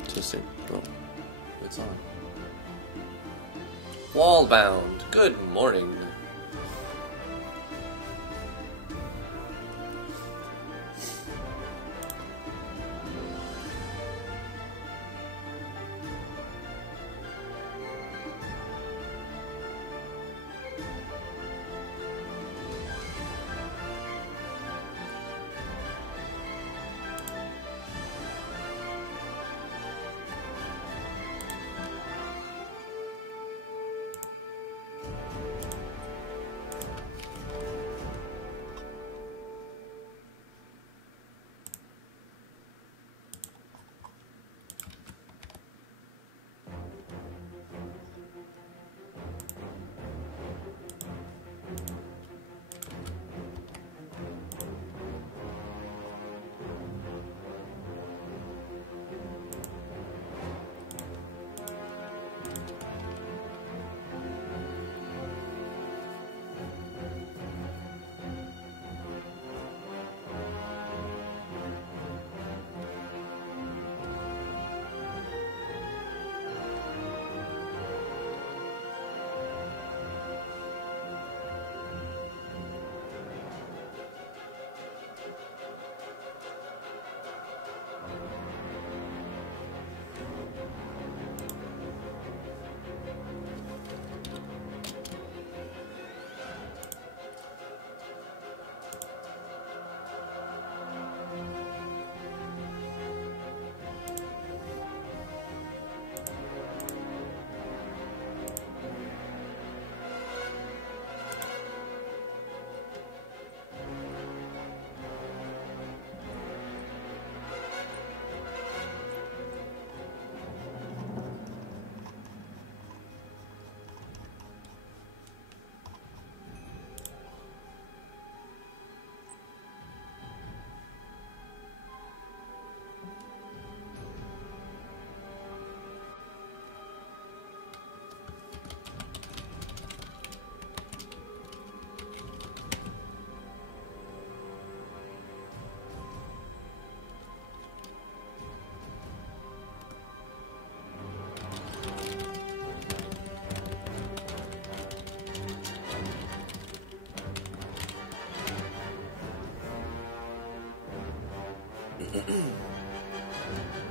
Interesting. Oh, it's on. Wallbound. Good morning.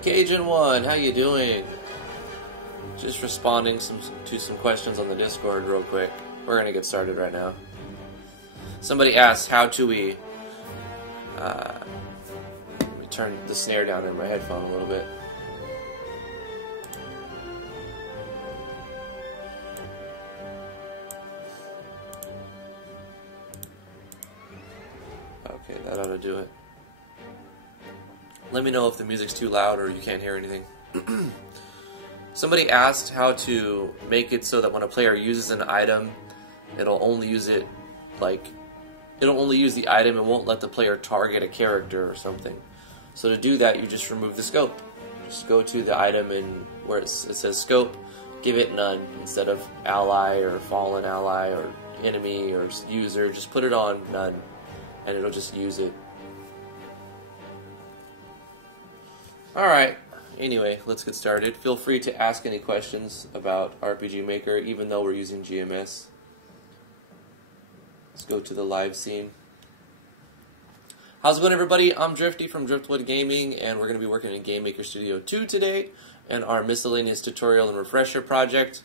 Cajun1, how you doing? Just responding to some questions on the Discord real quick. We're gonna get started right now. Somebody asked, how do we turn the snare down in my headphone a little bit. Okay, that ought to do it. Let me know if the music's too loud or you can't hear anything. Somebody asked how to make it so that when a player uses an item, it'll only use it, like, it'll only use the item and won't let the player target a character or something. So to do that, you just remove the scope. Just go to the item and where it says scope, give it none instead of ally or fallen ally or enemy or user. Just put it on none and it'll just use it. Alright, anyway, let's get started. Feel free to ask any questions about RPG Maker, even though we're using GMS. Let's go to the live scene. How's it going, everybody? I'm Drifty from Driftwood Gaming, and we're going to be working in GameMaker Studio 2 today, and our miscellaneous tutorial and refresher project,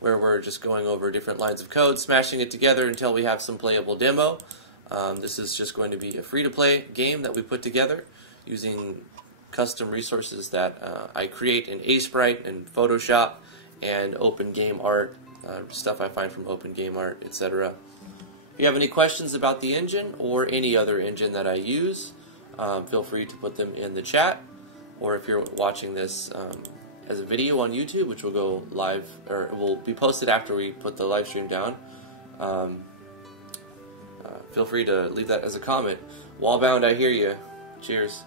where we're just going over different lines of code, smashing it together until we have some playable demo. This is just going to be a free-to-play game that we put together using custom resources that I create in Sprite and Photoshop and Open Game Art, stuff I find from Open Game Art, etc. If you have any questions about the engine or any other engine that I use, feel free to put them in the chat. Or if you're watching this as a video on YouTube, which will go live, or it will be posted after we put the live stream down, feel free to leave that as a comment. Wallbound, I hear you. Cheers.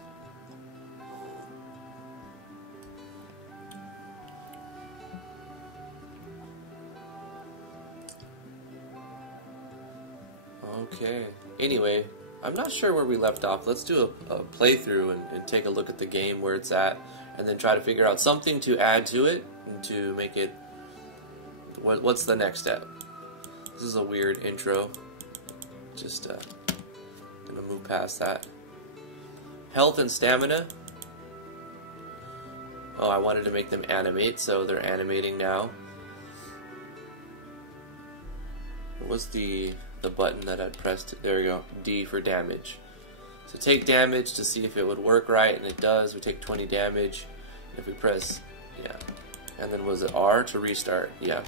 Okay, anyway, I'm not sure where we left off. Let's do a playthrough and take a look at the game, where it's at, and then try to figure out something to add to it and to make it. What's the next step? This is a weird intro. Just gonna move past that. Health and stamina. Oh, I wanted to make them animate, so they're animating now. What was the button that I'd pressed? There we go. D for damage. So take damage to see if it would work right, and it does. We take 20 damage. If we press, yeah. And then was it R to restart? Yeah.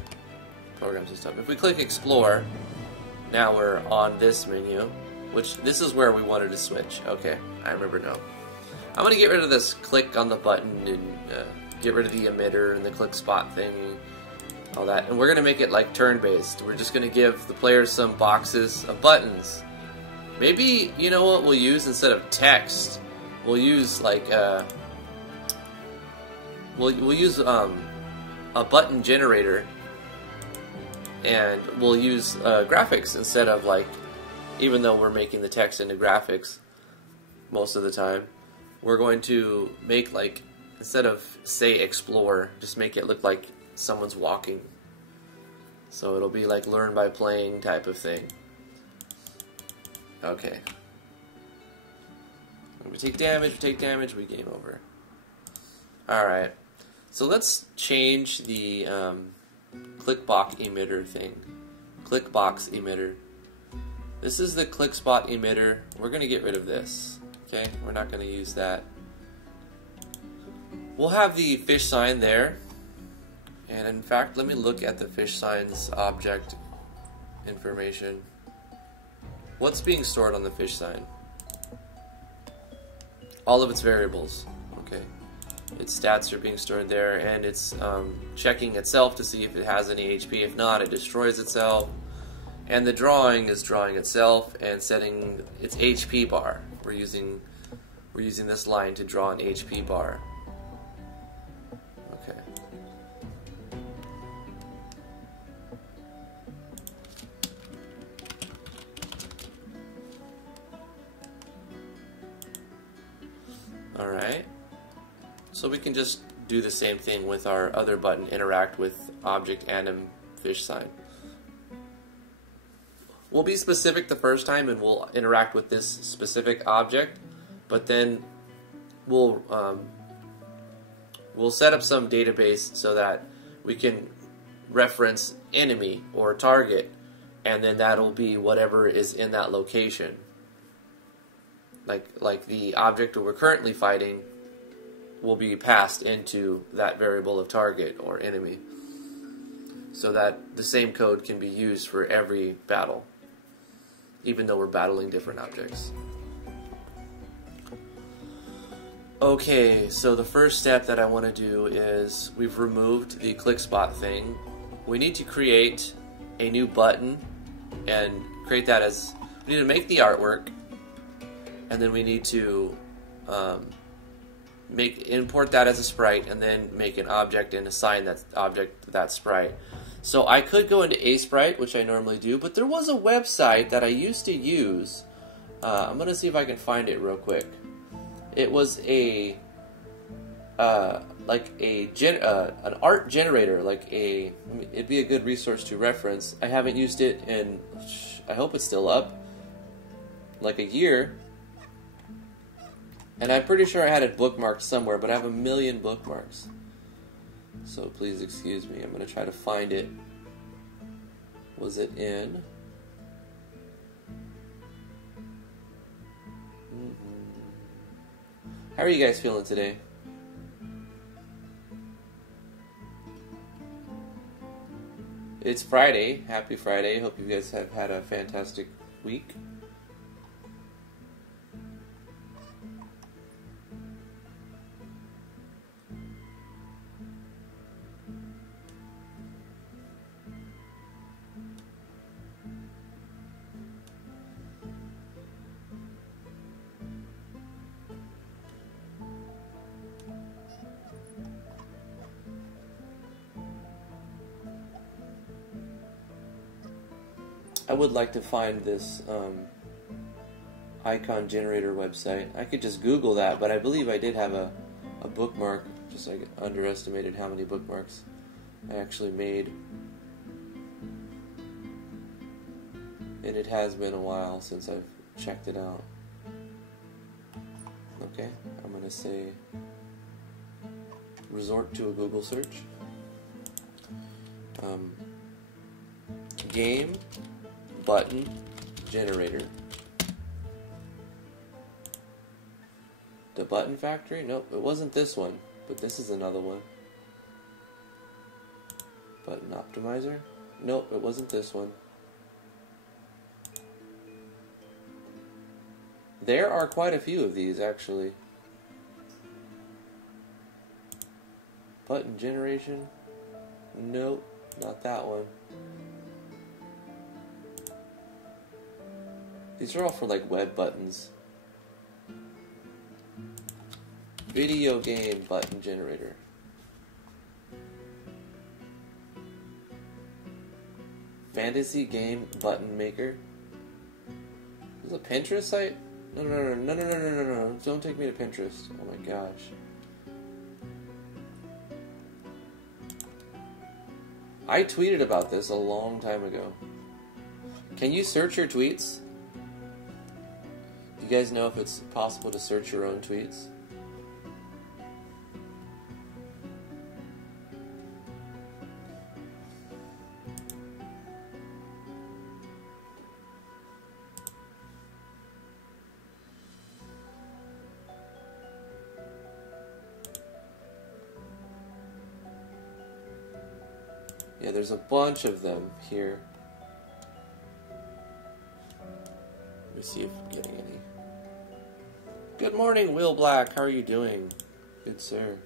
Programs and stuff. If we click explore, now we're on this menu, which this is where we wanted to switch. Okay, I remember now. I'm going to get rid of this click on the button and get rid of the emitter and the click spot thing, all that. And we're going to make it like turn-based. We're just going to give the players some boxes of buttons. Maybe, you know what we'll use instead of text? We'll use like we'll use a button generator, and we'll use graphics instead of, like, even though we're making the text into graphics most of the time, we're going to make, like, instead of say explore, just make it look like someone's walking. So it'll be like learn by playing type of thing. Okay. When we take damage, we game over. Alright. So let's change the clickbox emitter thing. Clickbox emitter. This is the click spot emitter. We're going to get rid of this. Okay? We're not going to use that. We'll have the fish sign there. And in fact, let me look at the fish sign's object information. What's being stored on the fish sign? All of its variables. Okay. Its stats are being stored there, and it's checking itself to see if it has any HP. If not, it destroys itself. And the drawing is drawing itself and setting its HP bar. We're using this line to draw an HP bar. Okay. Alright, so we can just do the same thing with our other button, interact with object anim fish sign. We'll be specific the first time and we'll interact with this specific object, but then we'll set up some database so that we can reference enemy or target, and then that'll be whatever is in that location. Like the object that we're currently fighting will be passed into that variable of target or enemy, so that the same code can be used for every battle, even though we're battling different objects. Okay, so the first step that I want to do is we've removed the click spot thing. We need to create a new button and create that as, we need to make the artwork, and then we need to import that as a sprite, and then make an object and assign that object that sprite. So I could go into ASprite, which I normally do, but there was a website that I used to use. I'm gonna see if I can find it real quick. It was an art generator, it'd be a good resource to reference. I haven't used it in, I hope it's still up, like a year. And I'm pretty sure I had it bookmarked somewhere, but I have a million bookmarks. So please excuse me, I'm going to try to find it. Was it in? How are you guys feeling today? It's Friday. Happy Friday. Hope you guys have had a fantastic week. I would like to find this icon generator website. I could just Google that, but I believe I did have a bookmark just like underestimated how many bookmarks I actually made. And it has been a while since I've checked it out. Okay, I'm going to say resort to a Google search. Game button generator. The button factory? Nope, it wasn't this one, but this is another one. Button optimizer? Nope, it wasn't this one. There are quite a few of these, actually. Button generation? Nope, not that one. These are all for like web buttons. Video game button generator. Fantasy game button maker. Is this a Pinterest site? No. Don't take me to Pinterest. Oh my gosh. I tweeted about this a long time ago. Can you search your tweets? Do you guys know if it's possible to search your own tweets? Yeah, there's a bunch of them here. Let me see if I'm getting any. Good morning, Will Black. How are you doing? Good, sir.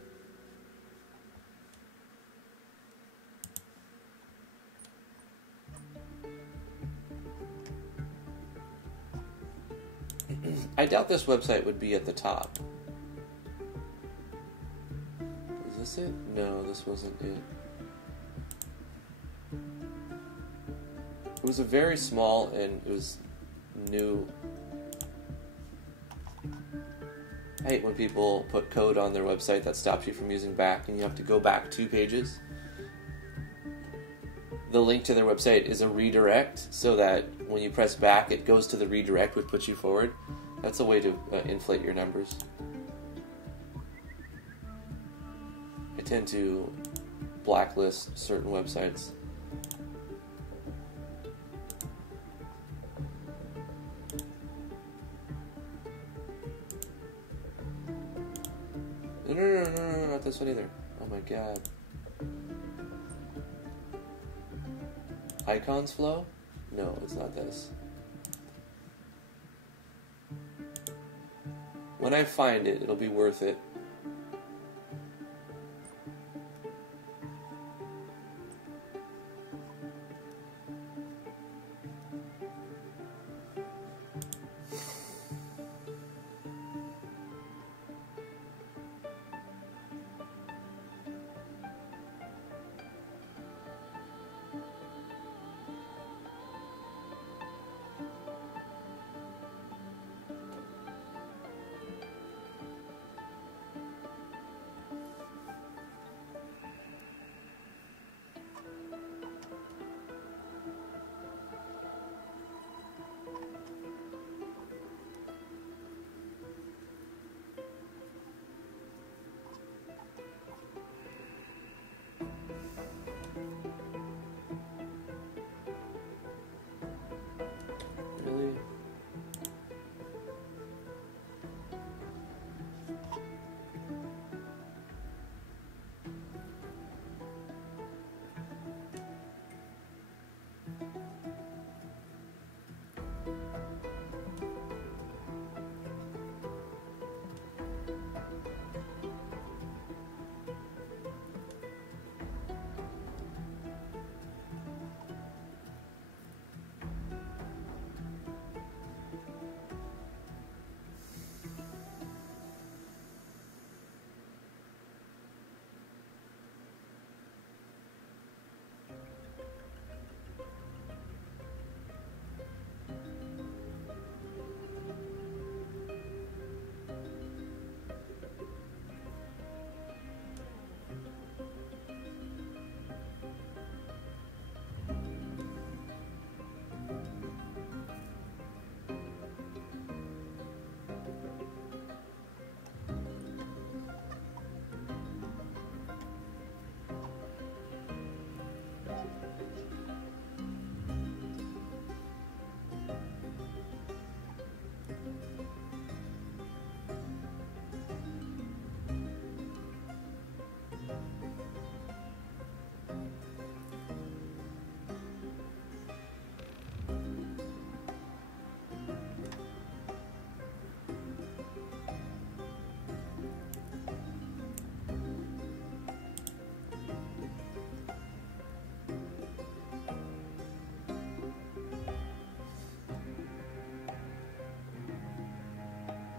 I doubt this website would be at the top. Is this it? No, this wasn't it. It was a very small and it was new. I hate when people put code on their website that stops you from using back and you have to go back 2 pages. The link to their website is a redirect so that when you press back it goes to the redirect which puts you forward. That's a way to inflate your numbers. I tend to blacklist certain websites. No, not this one either. Oh my god. Icons flow? No, it's not this. When I find it, it'll be worth it.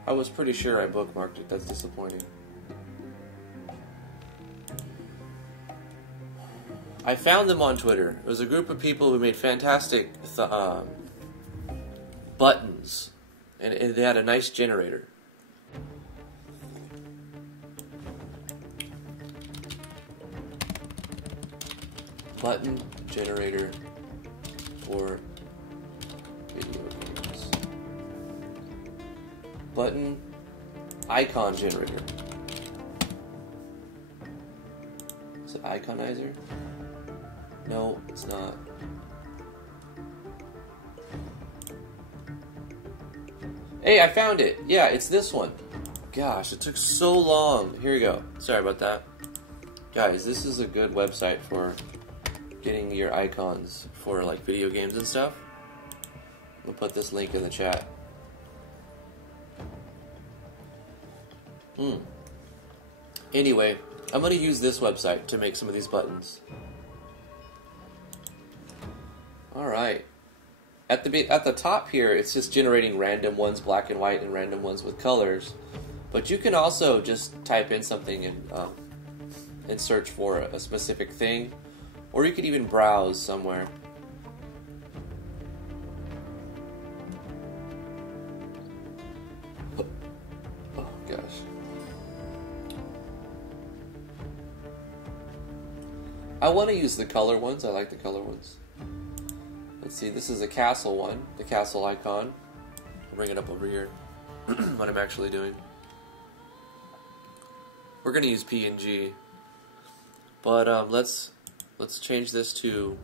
I was pretty sure I bookmarked it. That's disappointing. I found them on Twitter. It was a group of people who made fantastic buttons, and they had a nice generator. Button generator for video games. Button icon generator. Is it iconizer? No, it's not. Hey, I found it! Yeah, it's this one. Gosh, it took so long. Here we go. Sorry about that. Guys, this is a good website for getting your icons for like video games and stuff. We'll put this link in the chat. Anyway, I'm going to use this website to make some of these buttons. Alright. At the top here, it's just generating random ones, black and white, and random ones with colors. But you can also just type in something and search for a specific thing. Or you could even browse somewhere. Oh gosh. I want to use the color ones. I like the color ones. Let's see, this is a castle one, the castle icon. I'll bring it up over here, what I'm actually doing. We're going to use PNG, but let's change this to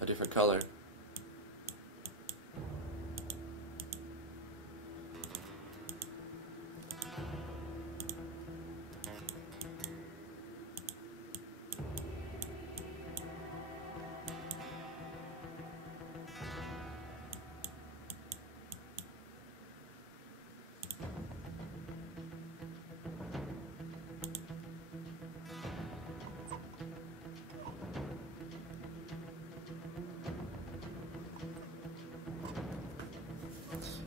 a different color.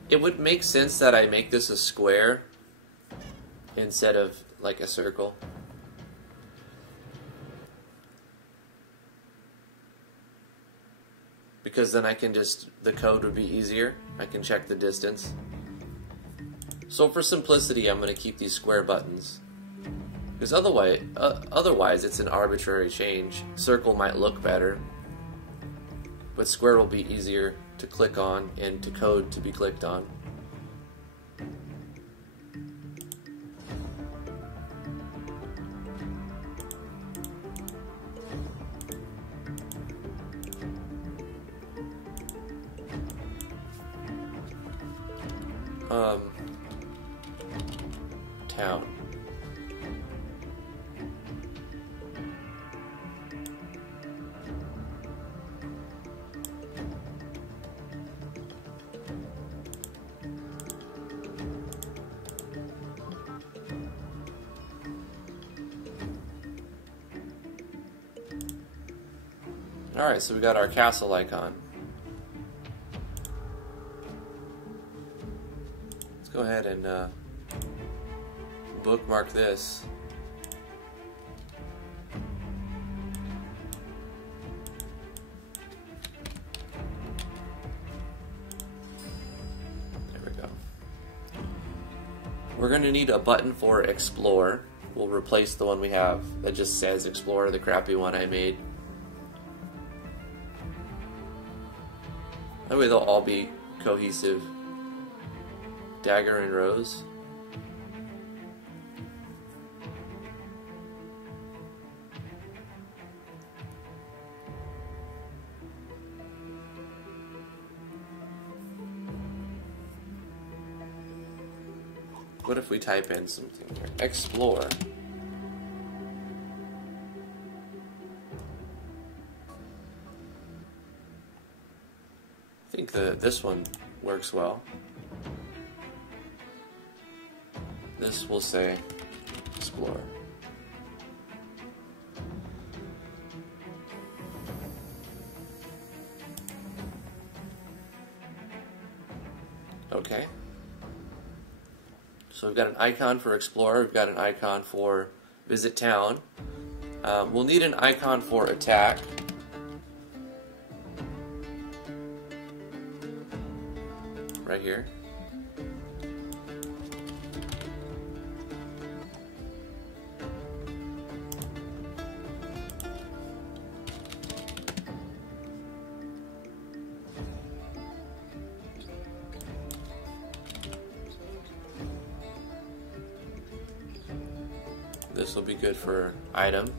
It would make sense that I make this a square instead of like a circle. Because then I can the code would be easier. I can check the distance. So for simplicity, I'm going to keep these square buttons. Because otherwise it's an arbitrary change. Circle might look better, but square will be easier to click on and to code to be clicked on. Town. Alright, so we got our castle icon. Let's go ahead and bookmark this. There we go. We're going to need a button for Explore. We'll replace the one we have that just says Explore, the crappy one I made. That way they'll all be cohesive. Dagger and rose. What if we type in something here? Explore. I think this one works well. This will say explore. Okay. So we've got an icon for Explorer, we've got an icon for Visit Town. We'll need an icon for Attack. Right here. This will be good for item.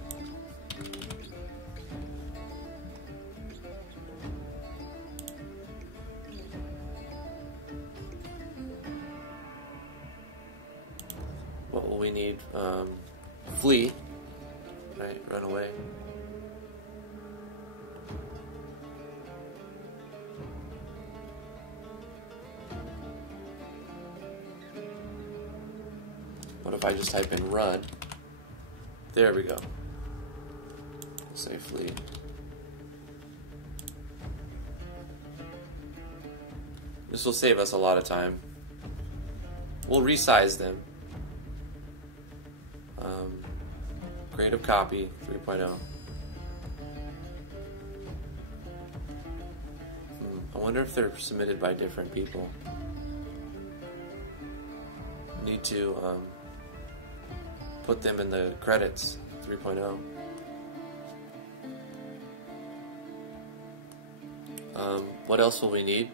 What will we need? Flee. Right, run away. What if I just type in run? There we go. Say flee. This will save us a lot of time. We'll resize them. Creative copy 3.0. I wonder if they're submitted by different people. Need to put them in the credits 3.0. What else will we need?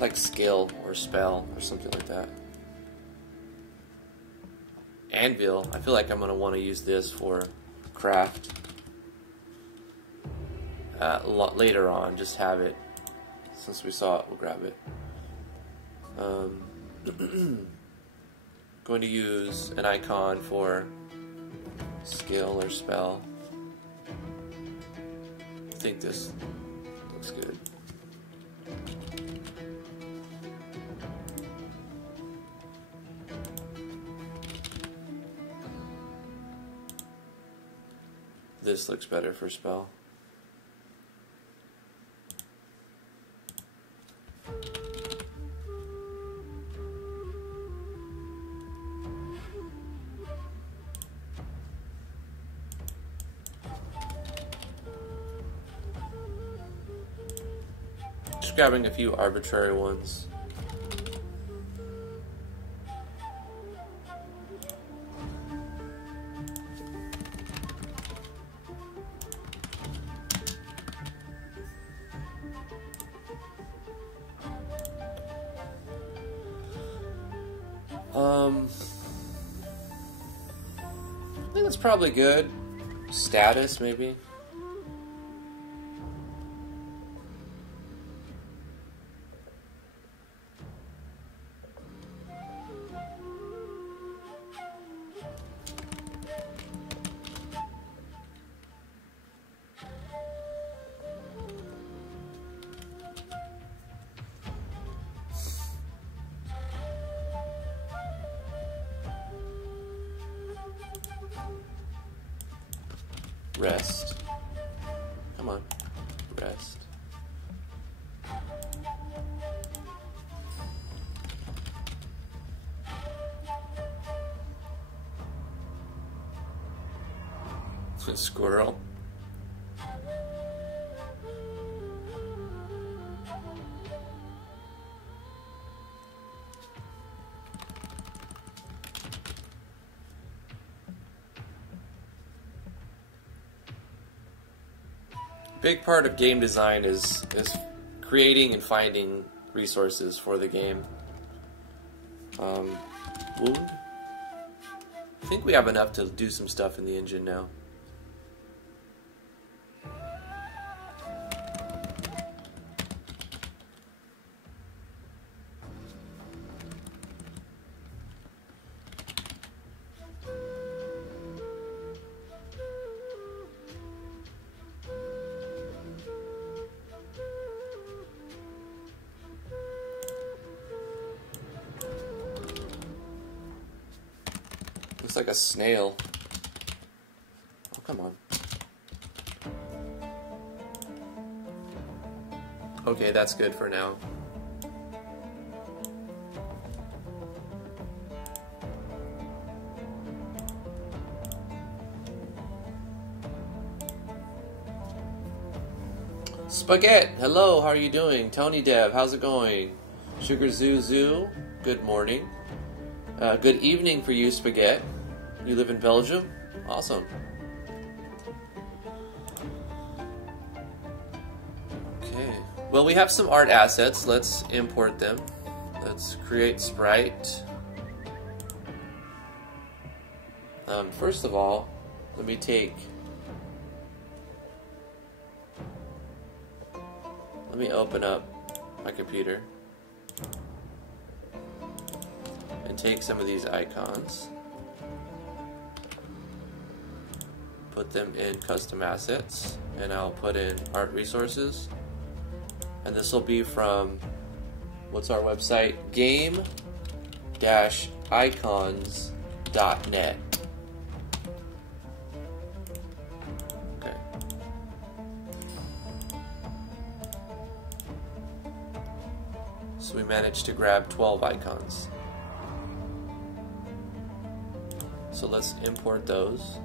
Like skill or spell or something like that. Anvil. I feel like I'm going to want to use this for craft later on. Just have it. Since we saw it, we'll grab it. Going to use an icon for skill or spell. I think this looks good. This looks better for spell. Just grabbing a few arbitrary ones. I think that's probably good. Status, maybe. Rest. Come on. Rest. Squirrel. Big part of game design is creating and finding resources for the game. Wound? I think we have enough to do some stuff in the engine now. Looks like a snail. Oh, come on. Okay, that's good for now. Spaghetti, hello, how are you doing? Tony Dev, how's it going? Sugar Zoo Zoo, good morning. Good evening for you, Spaghetti. You live in Belgium? Awesome. Okay, well, we have some art assets. Let's import them. Let's create sprite. First of all, let me open up my computer and take some of these icons, put them in custom assets, and I'll put in art resources, and this will be from, what's our website? game-icons.net. So we managed to grab 12 icons. So let's import those.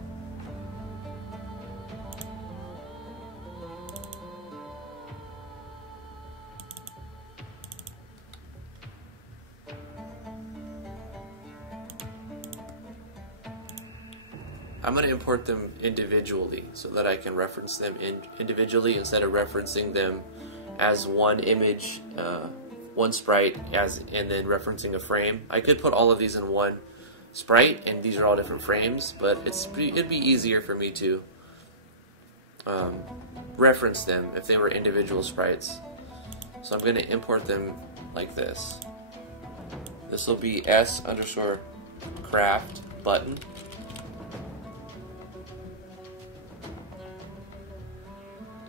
I'm going to import them individually so that I can reference them individually instead of referencing them as one image, one sprite, and then referencing a frame. I could put all of these in one sprite, and these are all different frames, but it'd be easier for me to reference them if they were individual sprites. So I'm going to import them like this. This will be s_craft button.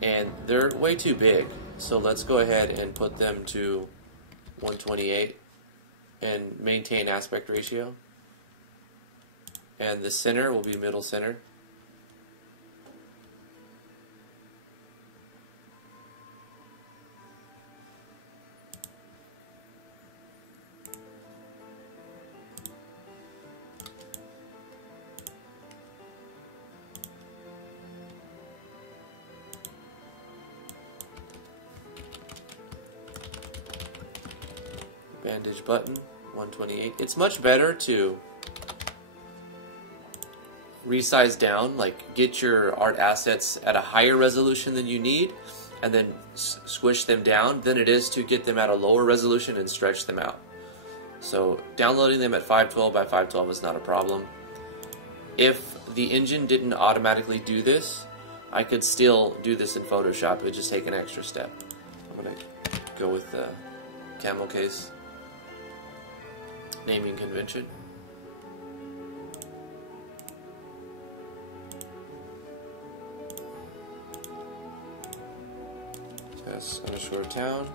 And they're way too big, so let's go ahead and put them to 128 and maintain aspect ratio. And the center will be middle center. Bandage button, 128. It's much better to resize down, like get your art assets at a higher resolution than you need and then squish them down, than it is to get them at a lower resolution and stretch them out. So downloading them at 512 by 512 is not a problem. If the engine didn't automatically do this, I could still do this in Photoshop. It would just take an extra step. I'm going to go with the camel case naming convention. S_town.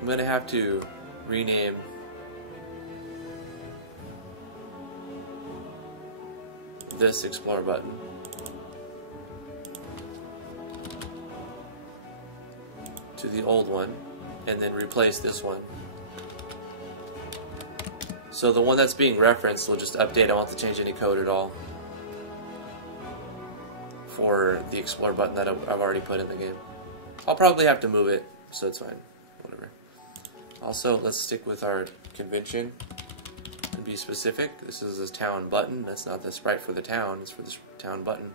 I'm going to have to rename this Explore button to the old one and then replace this one. So the one that's being referenced will just update. I don't have to change any code at all for the Explore button that I've already put in the game. I'll probably have to move it, so it's fine. Whatever. Also, let's stick with our convention and be specific. This is a town button. That's not the sprite for the town. It's for the town button.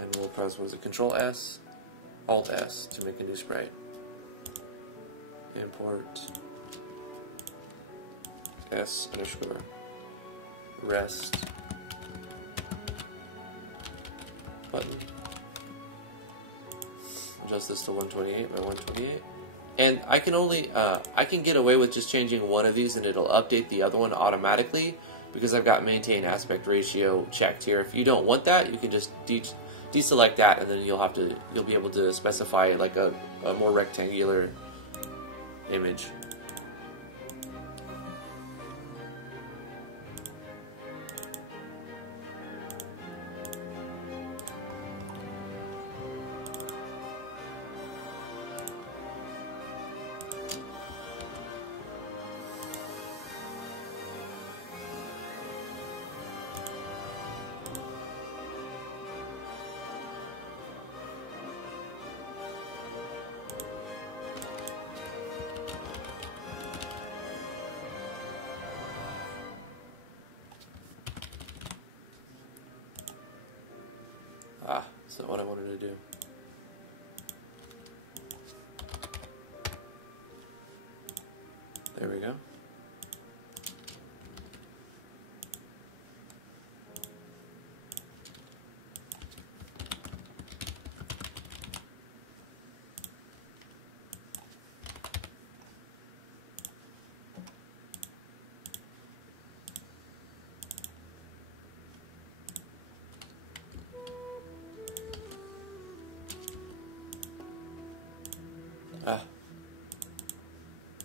And we'll press, what is it, Control S, Alt S to make a new sprite. Import S_rest button. Adjust this to 128 by 128. And I can only, I can get away with just changing one of these and it'll update the other one automatically because I've got maintain aspect ratio checked here. If you don't want that, you can just deselect that, and then you'll be able to specify like a more rectangular image. That's not what I wanted to do. There we go.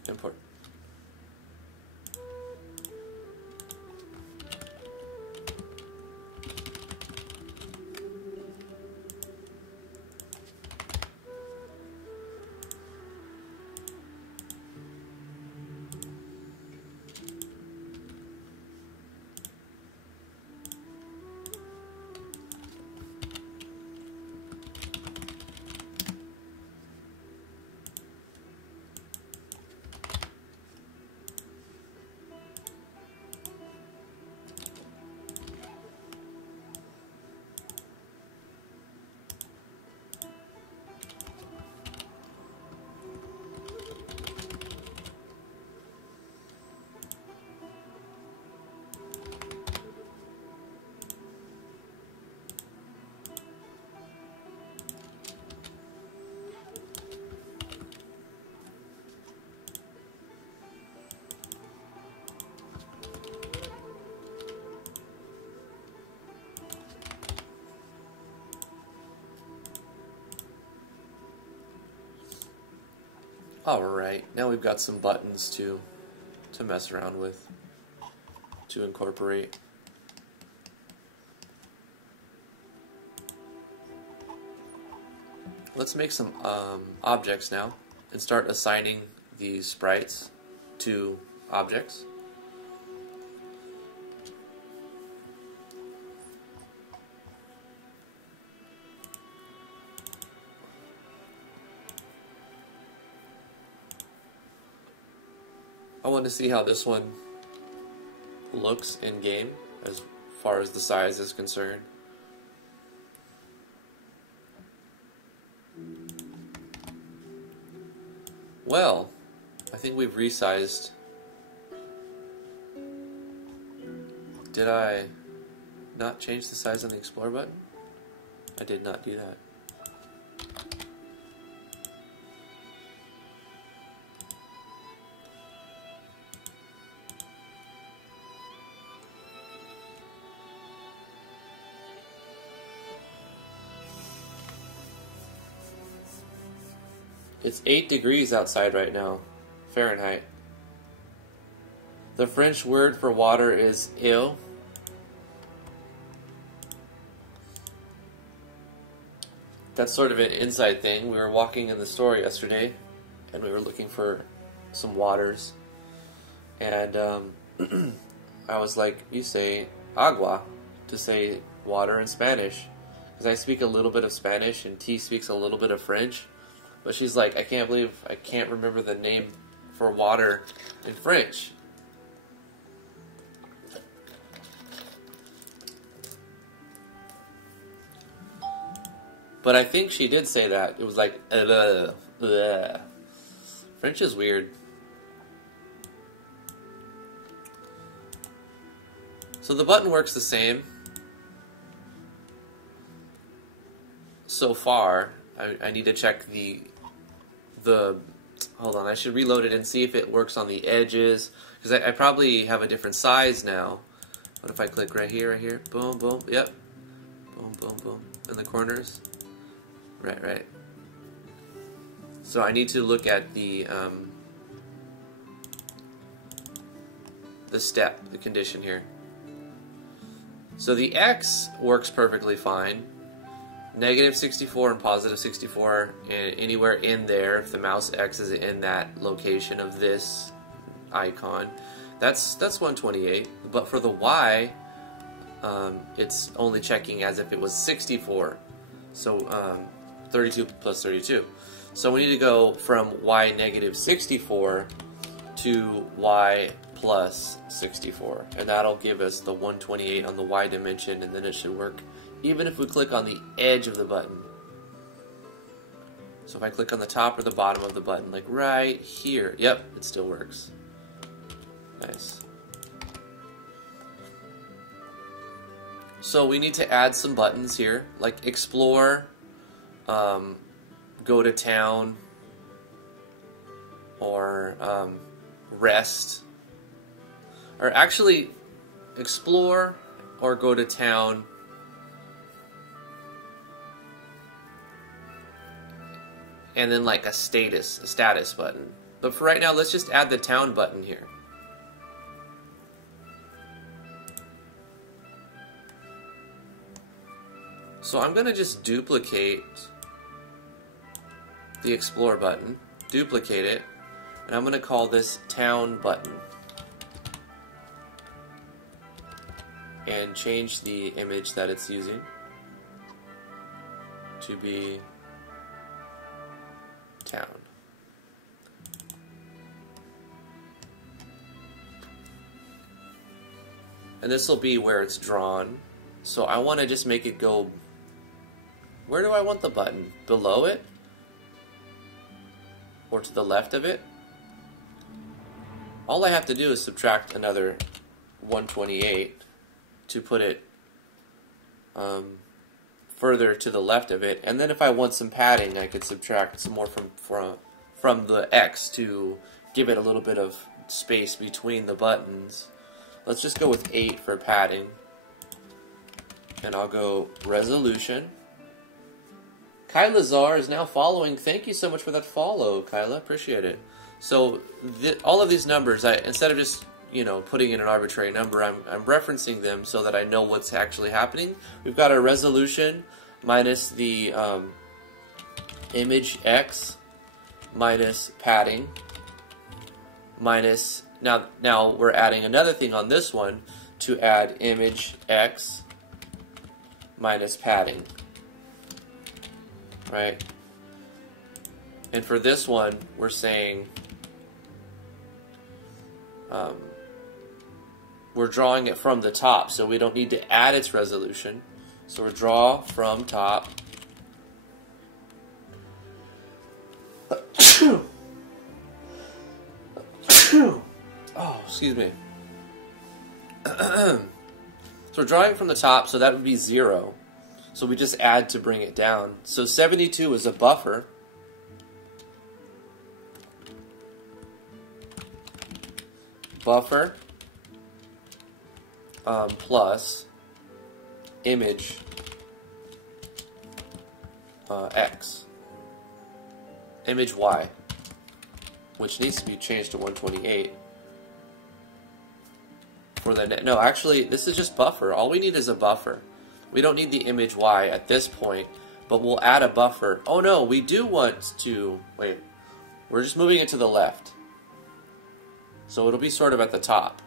Import. Alright, now we've got some buttons to mess around with, to incorporate. Let's make some objects now and start assigning these sprites to objects. I want to see how this one looks in game as far as the size is concerned. Well, I think we've resized. Did I not change the size on the Explore button? I did not do that. It's 8 degrees outside right now, Fahrenheit. The French word for water is eau. That's sort of an inside thing. We were walking in the store yesterday, and we were looking for some waters. And I was like, you say agua to say water in Spanish. Because I speak a little bit of Spanish, and T speaks a little bit of French. But she's like, I can't believe I can't remember the name for water in French. But I think she did say that. It was like, French is weird. So the button works the same so far. I need to check the hold on, I should reload it and see if it works on the edges, because I probably have a different size now. What if I click right here, boom, boom, yep, boom, boom, boom, in the corners. Right. So I need to look at the step, the condition here. So the X works perfectly fine. Negative 64 and positive 64, and anywhere in there, if the mouse X is in that location of this icon, that's 128. But for the Y, it's only checking as if it was 64. So 32 plus 32. So we need to go from Y negative 64 to Y plus 64, and that'll give us the 128 on the Y dimension, and then it should work even if we click on the edge of the button. So if I click on the top or the bottom of the button, like right here, yep, it still works. Nice. So we need to add some buttons here, like explore, go to town, or rest, or actually explore or go to town, and then like a status button. But for right now, let's just add the town button here. So I'm gonna just duplicate the explore button, duplicate it, and I'm gonna call this town button, and change the image that it's using to be town. And this will be where it's drawn. So I want to just make it go, where do I want the button? Below it? Or to the left of it? All I have to do is subtract another 128 to put it further to the left of it, and then if I want some padding, I could subtract some more from the X to give it a little bit of space between the buttons. Let's just go with 8 for padding, and I'll go resolution. Kyla Czar is now following. Thank you so much for that follow, Kyla. Appreciate it. So all of these numbers, instead of just putting in an arbitrary number, I'm referencing them so that I know what's actually happening. We've got our resolution minus the image X minus padding minus, now we're adding another thing on this one to add image X minus padding, right? And for this one, we're saying we're drawing it from the top, so we don't need to add its resolution. So we draw from top. Oh, excuse me. So we're drawing from the top, so that would be 0. So we just add to bring it down. So 72 is a buffer. Buffer plus image X, image Y, which needs to be changed to 128 for the no, actually this is just buffer. All we need is a buffer. We don't need the image Y at this point, but we'll add a buffer. Oh no, we do want to, wait, we're just moving it to the left, so it'll be sort of at the top.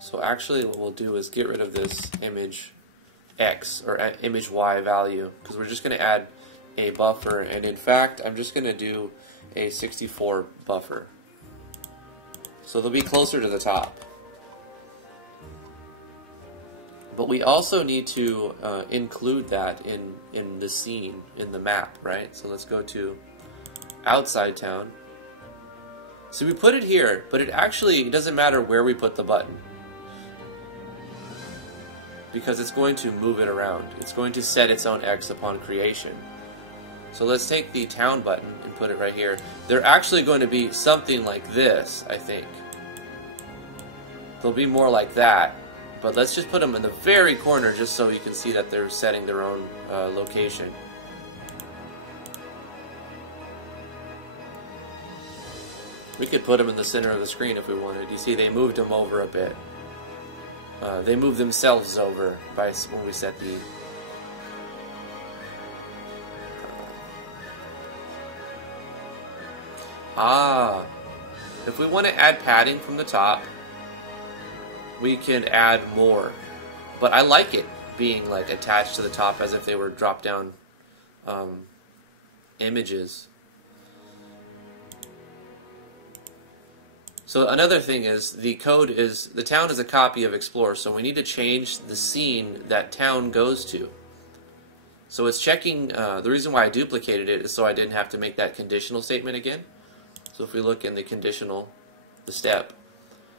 So actually what we'll do is get rid of this image X or image Y value, because we're just going to add a buffer, and in fact I'm just going to do a 64 buffer. So they'll be closer to the top. But we also need to include that in the scene, in the map, right? So let's go to outside town. So we put it here, but it doesn't matter where we put the button, because it's going to move it around. It's going to set its own X upon creation. So let's take the town button and put it right here. They're actually going to be something like this, I think. They'll be more like that. But let's just put them in the very corner just so you can see that they're setting their own location. We could put them in the center of the screen if we wanted. You see, they moved them over a bit. They moved themselves over by when we set the... if we want to add padding from the top, we can add more. But I like it being like attached to the top as if they were drop down images. So another thing is the town is a copy of Explorer, so we need to change the scene that town goes to. So it's checking, the reason why I duplicated it is so I didn't have to make that conditional statement again. So if we look in the conditional, the step,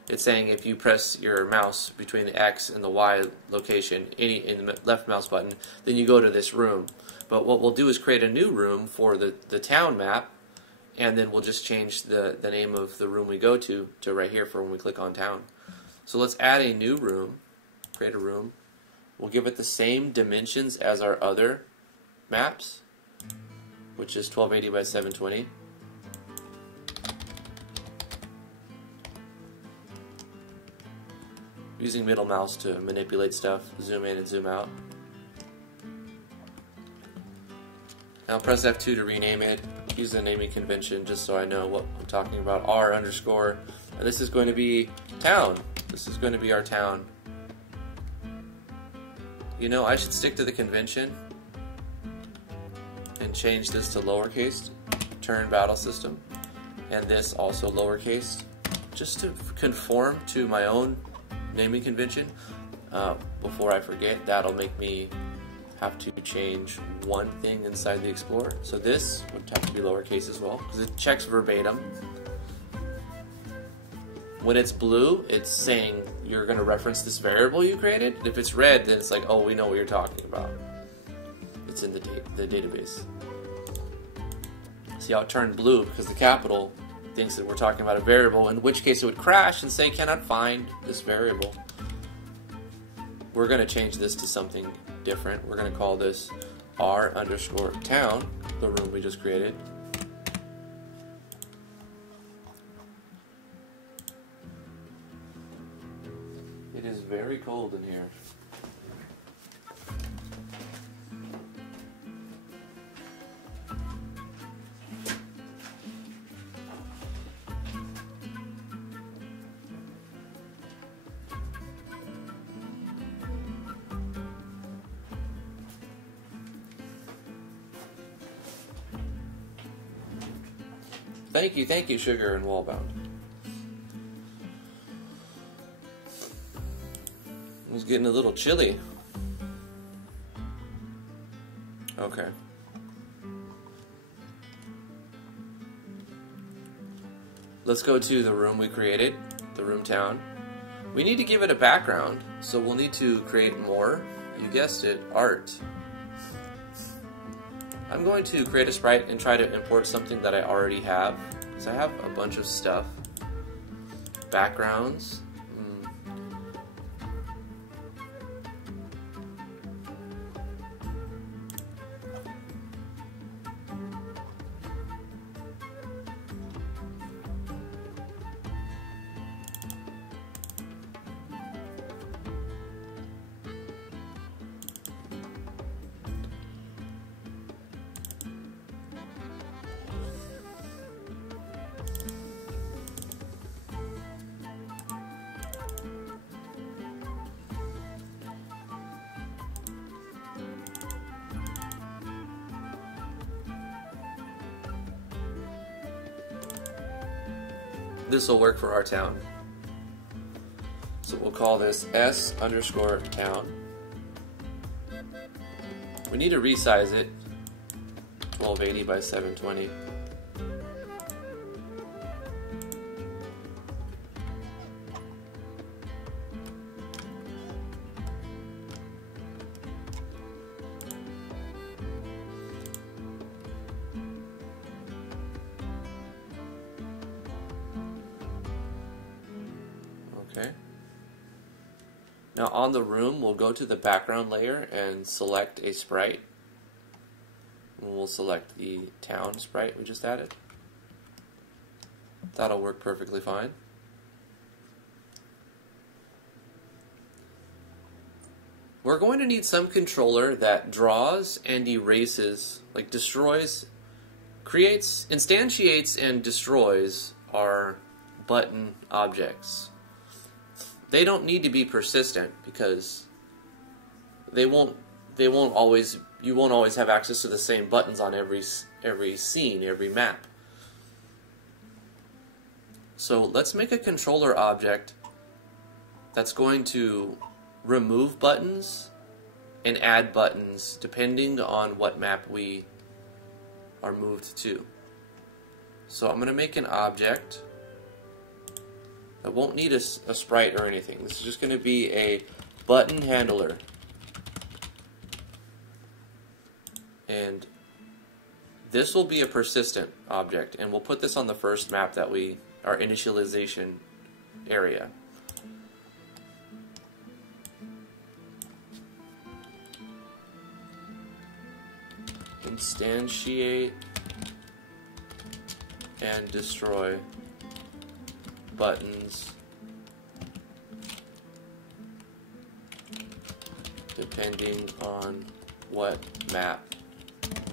it's saying if you press your mouse between the X and the Y location, in the left mouse button, then you go to this room. But what we'll do is create a new room for the town map, and then we'll just change the name of the room we go to right here for when we click on town. So let's add a new room, create a room. We'll give it the same dimensions as our other maps, which is 1280 by 720. Using middle mouse to manipulate stuff, zoom in and zoom out. Now press F2 to rename it. Use the naming convention just so I know what I'm talking about. R underscore, and this is going to be town. This is going to be our town. You know, I should stick to the convention and change this to lowercase, turn battle system, and this also lowercase, just to conform to my own naming convention. Before I forget, that'll make me have to change one thing inside the Explorer. So this would have to be lowercase as well, because it checks verbatim. When it's blue, it's saying you're going to reference this variable you created. If it's red, then it's like, oh, we know what you're talking about. It's in the database. See how it turned blue? Because the capital thinks that we're talking about a variable, in which case it would crash and say cannot find this variable. We're going to change this to something different. We're going to call this R underscore town, the room we just created. It is very cold in here. Thank you, Sugar and Wallbound. It was getting a little chilly. Okay. Let's go to the room we created, the room town. We need to give it a background, so we'll need to create more. You guessed it, art. I'm going to create a sprite and try to import something that I already have, because I have a bunch of stuff. Backgrounds. This will work for our town. So we'll call this S underscore town. We need to resize it, 1280 by 720. Okay. Now on the room, we'll go to the background layer and select a sprite. And we'll select the town sprite we just added. That'll work perfectly fine. We're going to need some controller that draws and erases, like destroys, creates, instantiates and destroys our button objects. They don't need to be persistent because you won't always have access to the same buttons on every scene, every map. So let's make a controller object that's going to remove buttons and add buttons depending on what map we are moved to. So I'm going to make an object that won't need a sprite or anything. This is just going to be a button handler. And this will be a persistent object, and we'll put this on the first map that our initialization area. Instantiate and destroy buttons depending on what map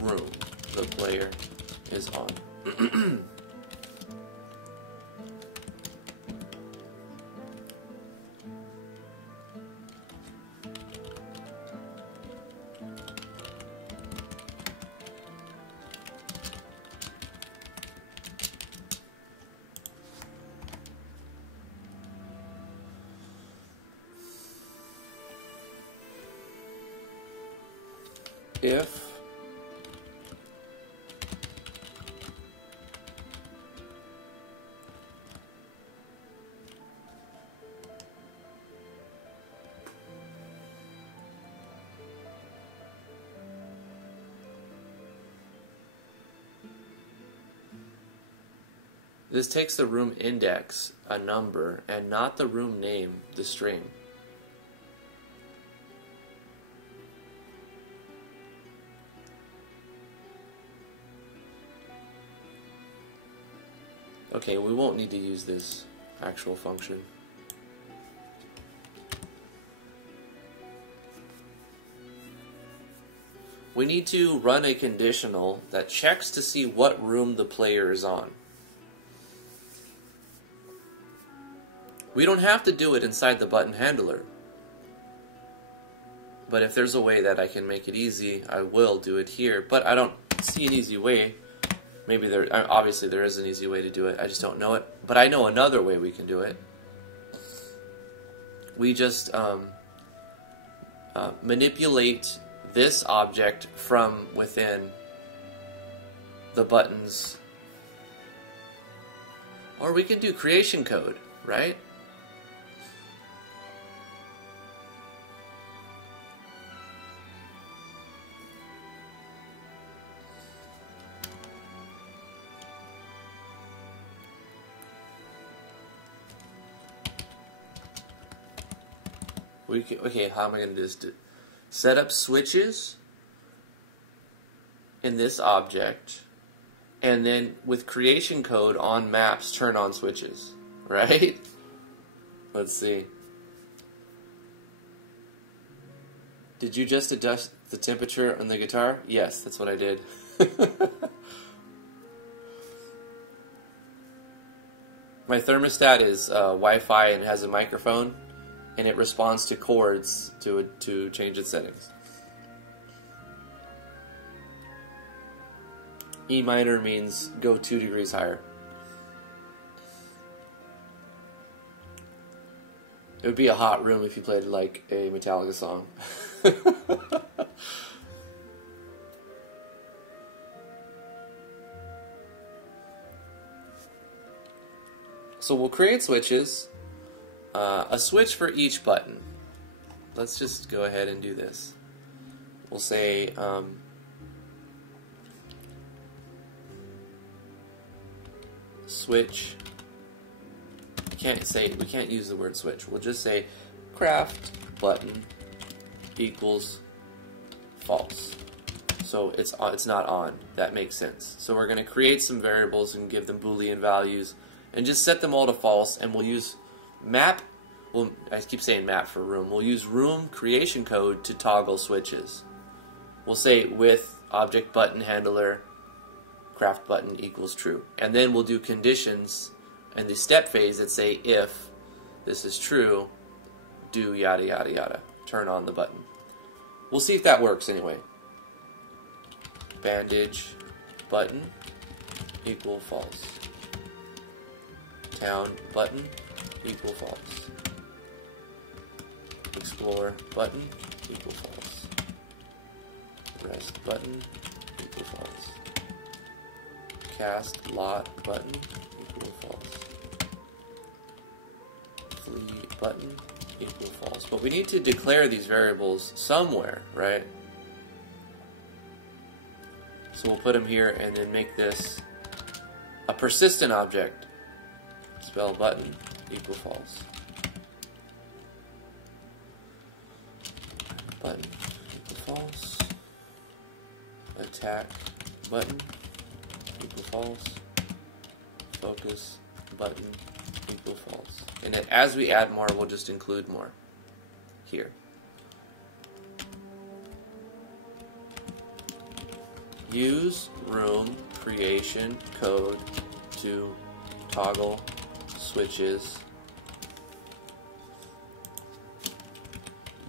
room the player is on. If this takes the room index, a number, and not the room name, the string. Okay, we won't need to use this actual function. We need to run a conditional that checks to see what room the player is on. We don't have to do it inside the button handler. But if there's a way that I can make it easy, I will do it here. But I don't see an easy way. Maybe obviously there is an easy way to do it, I just don't know it. But I know another way we can do it. We just manipulate this object from within the buttons. Or we can do creation code, right? Okay, how am I going to do this? Set up switches in this object, and then with creation code on maps, turn on switches, right? Let's see. Did you just adjust the temperature on the guitar? Yes, that's what I did. My thermostat is Wi-Fi and has a microphone. And it responds to chords to change its settings. E minor means go 2 degrees higher. It would be a hot room if you played like a Metallica song. So we'll create switches. A switch for each button. Let's just go ahead and do this. We'll say switch we can't use the word switch. We'll just say craft button equals false. So it's not on. That makes sense. So we're going to create some variables and give them Boolean values and just set them all to false, and we'll use map. Well, I keep saying map for room. We'll use room creation code to toggle switches. We'll say with object button handler craft button equals true. And then we'll do conditions in the step phase that say if this is true, do yada yada yada. Turn on the button. We'll see if that works anyway. Bandage button equal false. Town button equal false. Explore button equal false. Rest button equal false. Cast lot button equal false. Flee button equal false. But we need to declare these variables somewhere, right? So we'll put them here and then make this a persistent object. Spell button equal false. Button equal false. Attack button equal false. Focus button equal false. And then as we add more, we'll just include more here. Use room creation code to toggle switches.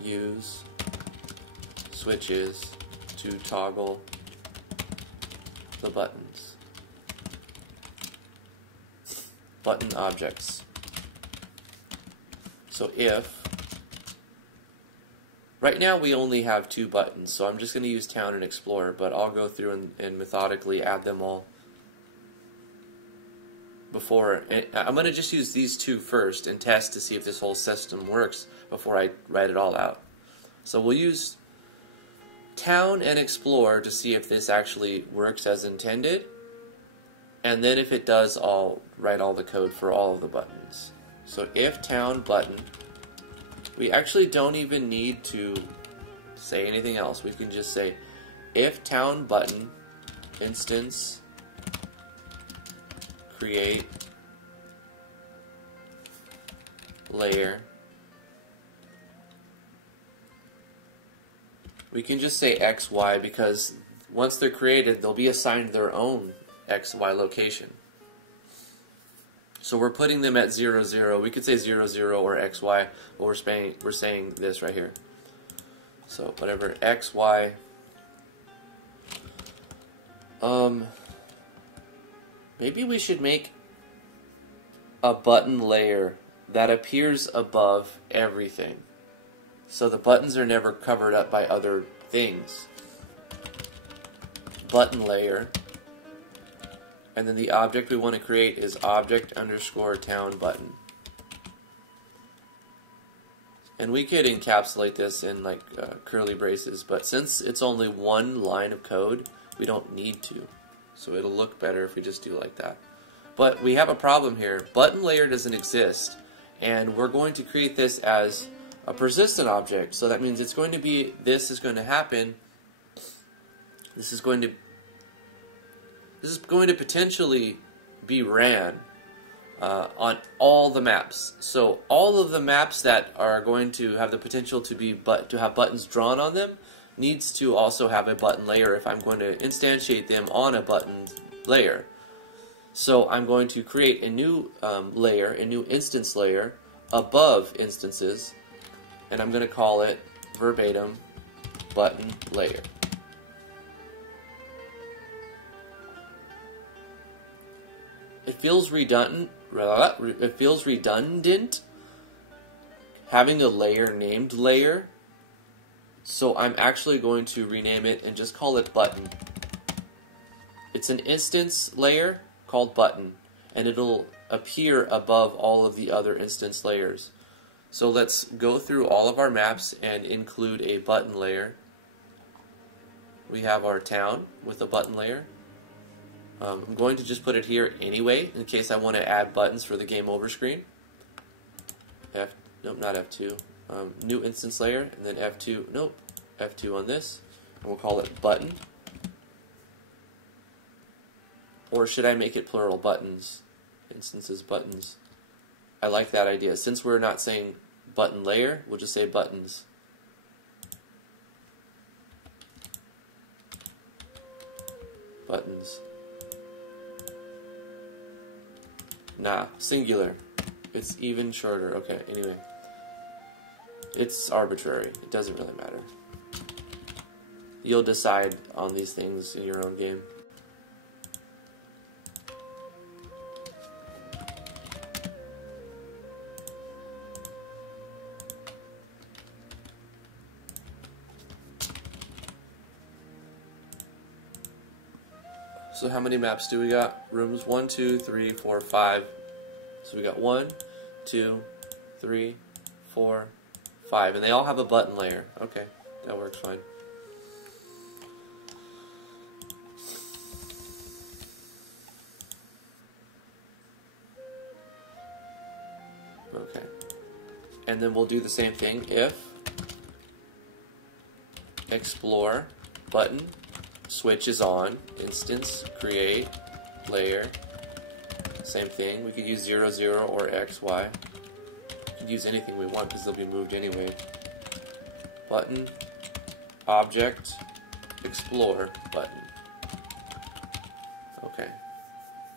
Use switches to toggle the buttons. Button objects. So if, right now we only have 2 buttons, so I'm just going to use Town and Explorer, but I'll go through and methodically add them all before. And I'm going to just use these 2 first and test to see if this whole system works before I write it all out. So we'll use Town and Explore to see if this actually works as intended, and then if it does, I'll write all the code for all of the buttons. So if Town button, we actually don't even need to say anything else. We can just say if Town button instance create layer. We can just say XY because once they're created, they'll be assigned their own XY location. So we're putting them at 0, 0. We could say 0, 0 or XY, but we're saying this right here. So whatever XY. Maybe we should make a button layer that appears above everything, so the buttons are never covered up by other things. Button layer. And then the object we want to create is object underscore town button. And we could encapsulate this in like curly braces, but since it's only 1 line of code, we don't need to. So it'll look better if we just do like that. But we have a problem here. Button layer doesn't exist, and we're going to create this as a persistent object. So that means it's going to be, this is going to happen. This is going to potentially be ran on all the maps. So all of the maps that are going to have the potential to have buttons drawn on them needs to also have a button layer if I'm going to instantiate them on a button layer. So I'm going to create a new layer, a new instance layer above instances, and I'm going to call it verbatim button layer. It feels redundant. Having a layer named layer. So I'm actually going to rename it and just call it button. It's an instance layer called button, and it'll appear above all of the other instance layers. So let's go through all of our maps and include a button layer. We have our town with a button layer. I'm going to just put it here anyway in case I want to add buttons for the game over screen. nope, not F2, new instance layer, and then F2, nope, F2 on this, and we'll call it button. Or should I make it plural? Buttons. Instances, buttons. I like that idea. Since we're not saying button layer, we'll just say buttons. Buttons. Nah, singular. It's even shorter. Okay, anyway. It's arbitrary. It doesn't really matter. You'll decide on these things in your own game. So how many maps do we got? Rooms 1, 2, 3, 4, 5. So we got 1, 2, 3, 4, 5. And they all have a button layer. Okay, that works fine. Okay. And then we'll do the same thing if explore button switch is on, instance, create, layer, same thing. We could use 0, 0 or X, Y. We could use anything we want because they'll be moved anyway. Button, object, explore, button. Okay.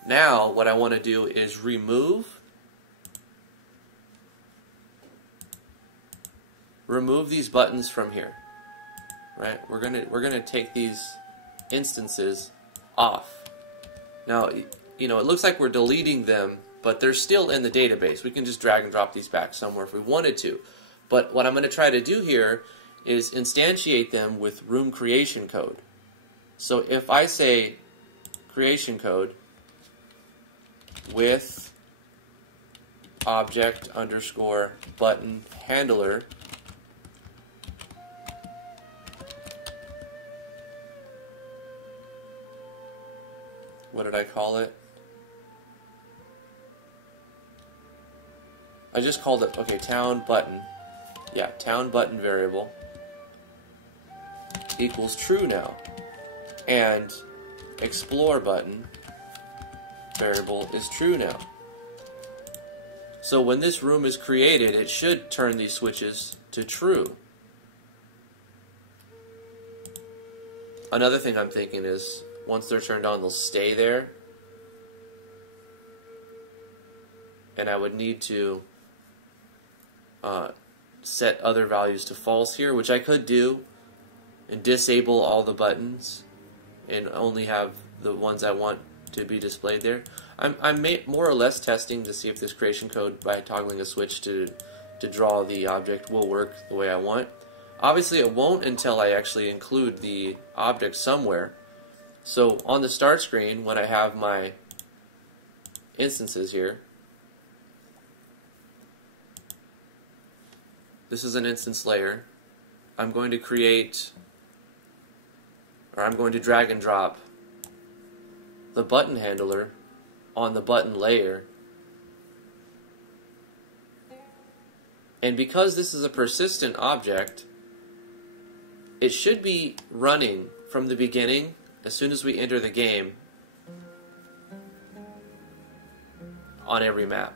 Now what I want to do is remove these buttons from here. Right? We're gonna take these instances off. Now, you know, it looks like we're deleting them, but they're still in the database. We can just drag and drop these back somewhere if we wanted to. But what I'm going to try to do here is instantiate them with room creation code. So if I say creation code with object underscore button handler, what did I call it? I just called it, okay, town button. Yeah, town button variable equals true now. And explore button variable is true now. So when this room is created, it should turn these switches to true. Another thing I'm thinking is, once they're turned on, they'll stay there. And I would need to set other values to false here, which I could do, and disable all the buttons and only have the ones I want to be displayed there. I'm more or less testing to see if this creation code by toggling a switch to draw the object will work the way I want. Obviously it won't until I actually include the object somewhere. So on the start screen, when I have my instances here, this is an instance layer. I'm going to create, or I'm going to drag and drop the button handler on the button layer. And because this is a persistent object, it should be running from the beginning as soon as we enter the game on every map.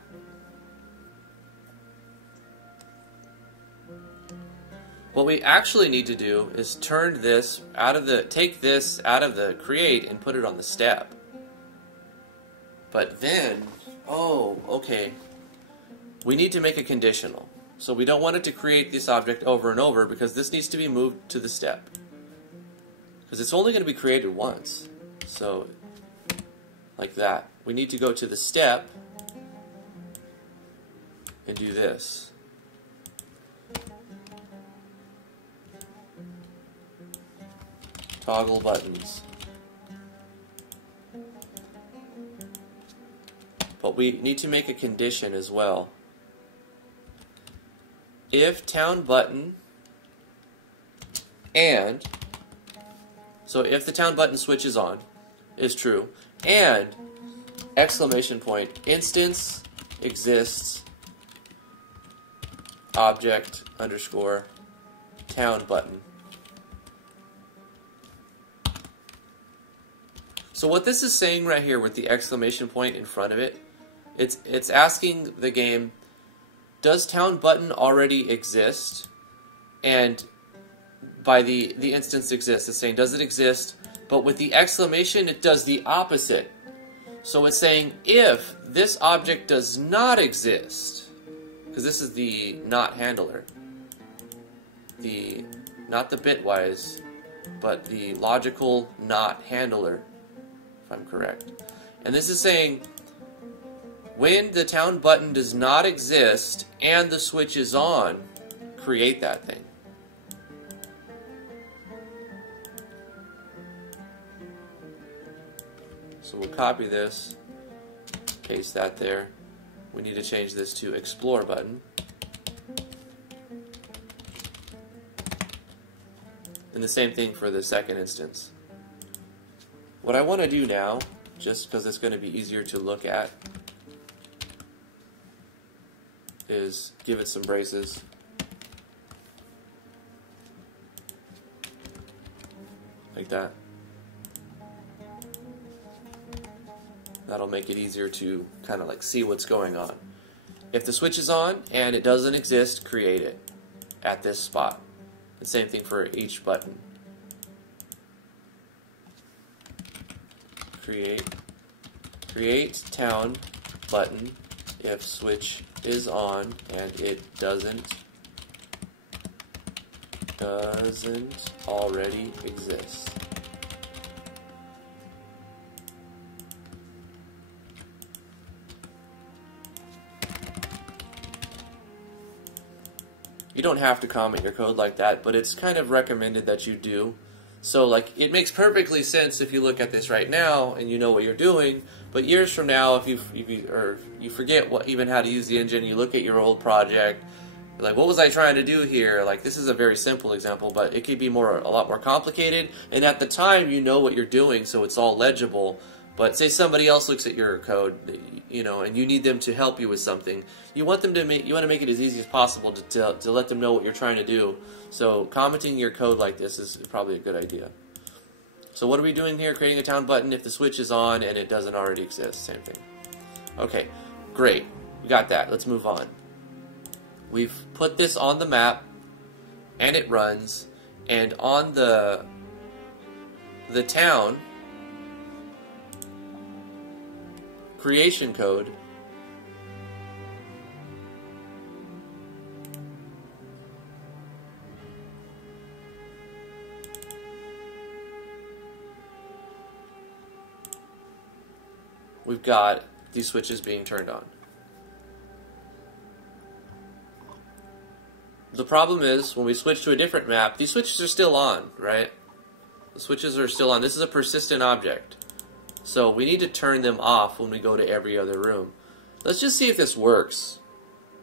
What we actually need to do is turn this out of the, take this out of the create and put it on the step. But then, oh, okay, we need to make a conditional. So we don't want it to create this object over and over because this needs to be moved to the step. Because it's only going to be created once. So, like that. We need to go to the step and do this. Toggle buttons. But we need to make a condition as well. If town button and, so if the town button switch is on, is true, and exclamation point instance exists object underscore town button. So what this is saying right here with the exclamation point in front of it, it's asking the game, does town button already exist? And by the instance exists, it's saying, does it exist? But with the exclamation, it does the opposite. So it's saying, if this object does not exist, because this is the not handler, not the bitwise, but the logical not handler, if I'm correct. And this is saying, when the town button does not exist and the switch is on, create that thing. So we'll copy this, paste that there. We need to change this to explore button. And the same thing for the second instance. What I want to do now, just because it's going to be easier to look at, is give it some braces. Like that. That'll make it easier to kind of like see what's going on. If the switch is on and it doesn't exist, create it at this spot. The same thing for each button. Create town button if switch is on and it doesn't already exist. You don't have to comment your code like that, but it's kind of recommended that you do. So like, it makes perfectly sense if you look at this right now and you know what you're doing, but years from now, if you forget even how to use the engine, you look at your old project, like, what was I trying to do here? Like, this is a very simple example, but it could be a lot more complicated, and at the time you know what you're doing, so it's all legible. But say somebody else looks at your code, you know, and you need them to help you with something. You want to make it as easy as possible to let them know what you're trying to do. So commenting your code like this is probably a good idea. So what are we doing here? Creating a town button if the switch is on and it doesn't already exist. Same thing. Okay, great. We got that. Let's move on. We've put this on the map, and it runs. And on the town creation code, we've got these switches being turned on. The problem is, when we switch to a different map, these switches are still on, right? The switches are still on. This is a persistent object. So we need to turn them off when we go to every other room. Let's just see if this works,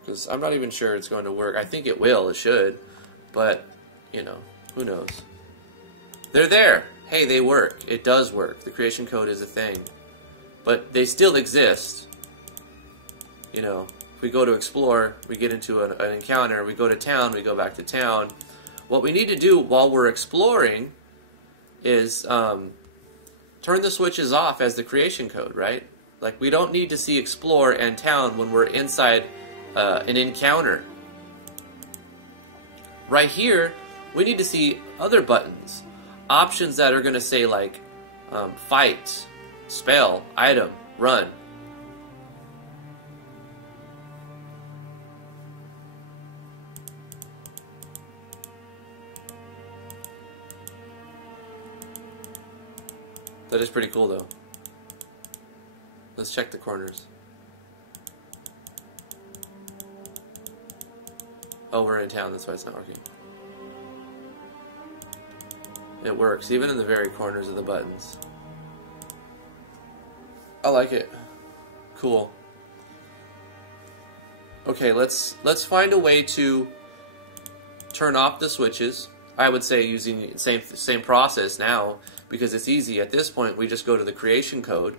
because I'm not even sure it's going to work. I think it will, it should, but, you know, who knows. They're there. Hey, they work. It does work. The creation code is a thing. But they still exist. You know, if we go to explore, we get into an encounter. We go to town, we go back to town. What we need to do while we're exploring is turn the switches off as the creation code, right? Like, we don't need to see explore and town when we're inside an encounter. Right here, we need to see other buttons. Options that are going to say, like, fight, spell, item, run. That is pretty cool, though. Let's check the corners. Oh, we're in town, that's why it's not working. It works, even in the very corners of the buttons. I like it. Cool. Okay, let's find a way to turn off the switches. I would say using the same process now, because it's easy. At this point, we just go to the creation code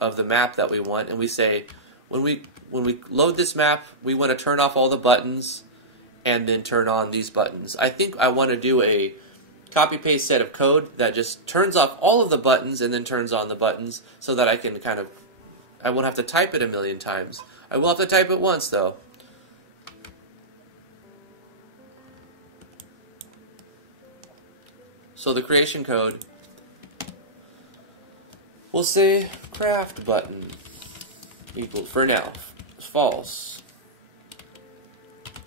of the map that we want, and we say, when we load this map, we want to turn off all the buttons and then turn on these buttons. I think I want to do a copy-paste set of code that just turns off all of the buttons and then turns on the buttons so that I can I won't have to type it a million times. I will have to type it once though. So the creation code will say craft button equal, for now, false.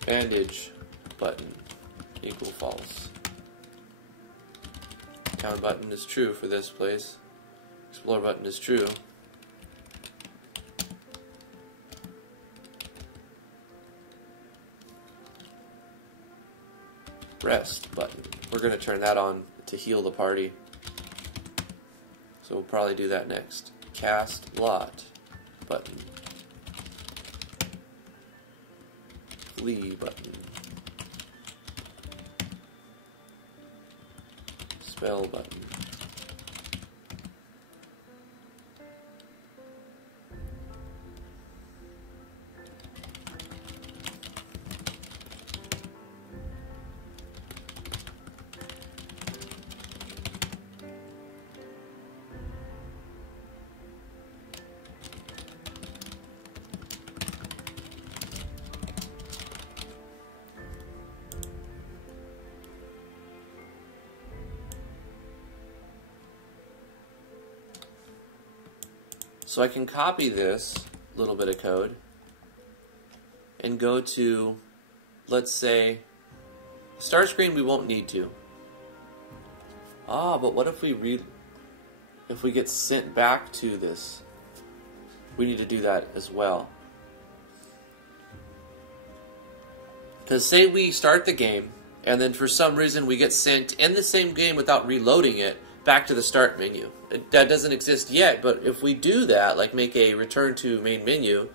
Bandage button equal false. Count button is true for this place. Explore button is true. Rest button. We're going to turn that on to heal the party. So we'll probably do that next. Cast lot button. Flee button. Spell button. So I can copy this little bit of code and go to, let's say, start screen we won't need to. But what if we get sent back to this? We need to do that as well. Because say we start the game and then for some reason we get sent in the same game without reloading it back to the start menu. That doesn't exist yet, but if we do that, like make a return to main menu,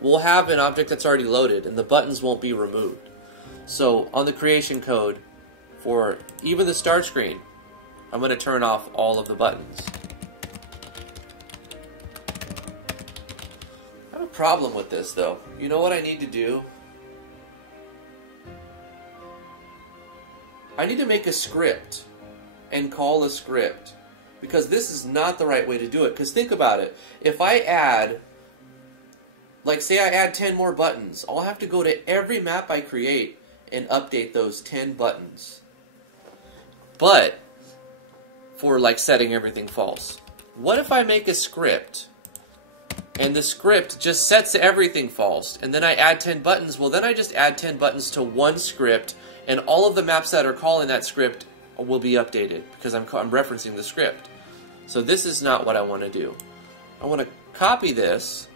we'll have an object that's already loaded and the buttons won't be removed. So on the creation code for even the start screen, I'm going to turn off all of the buttons. I have a problem with this though. You know what I need to do? I need to make a script and call a script, because this is not the right way to do it. Because think about it, if I add, like say I add 10 more buttons, I'll have to go to every map I create and update those 10 buttons. But for like setting everything false, what if I make a script and the script just sets everything false and then I add 10 buttons? Well, then I just add 10 buttons to one script and all of the maps that are calling that script will be updated because I'm referencing the script. So this is not what I want to do. I want to copy this.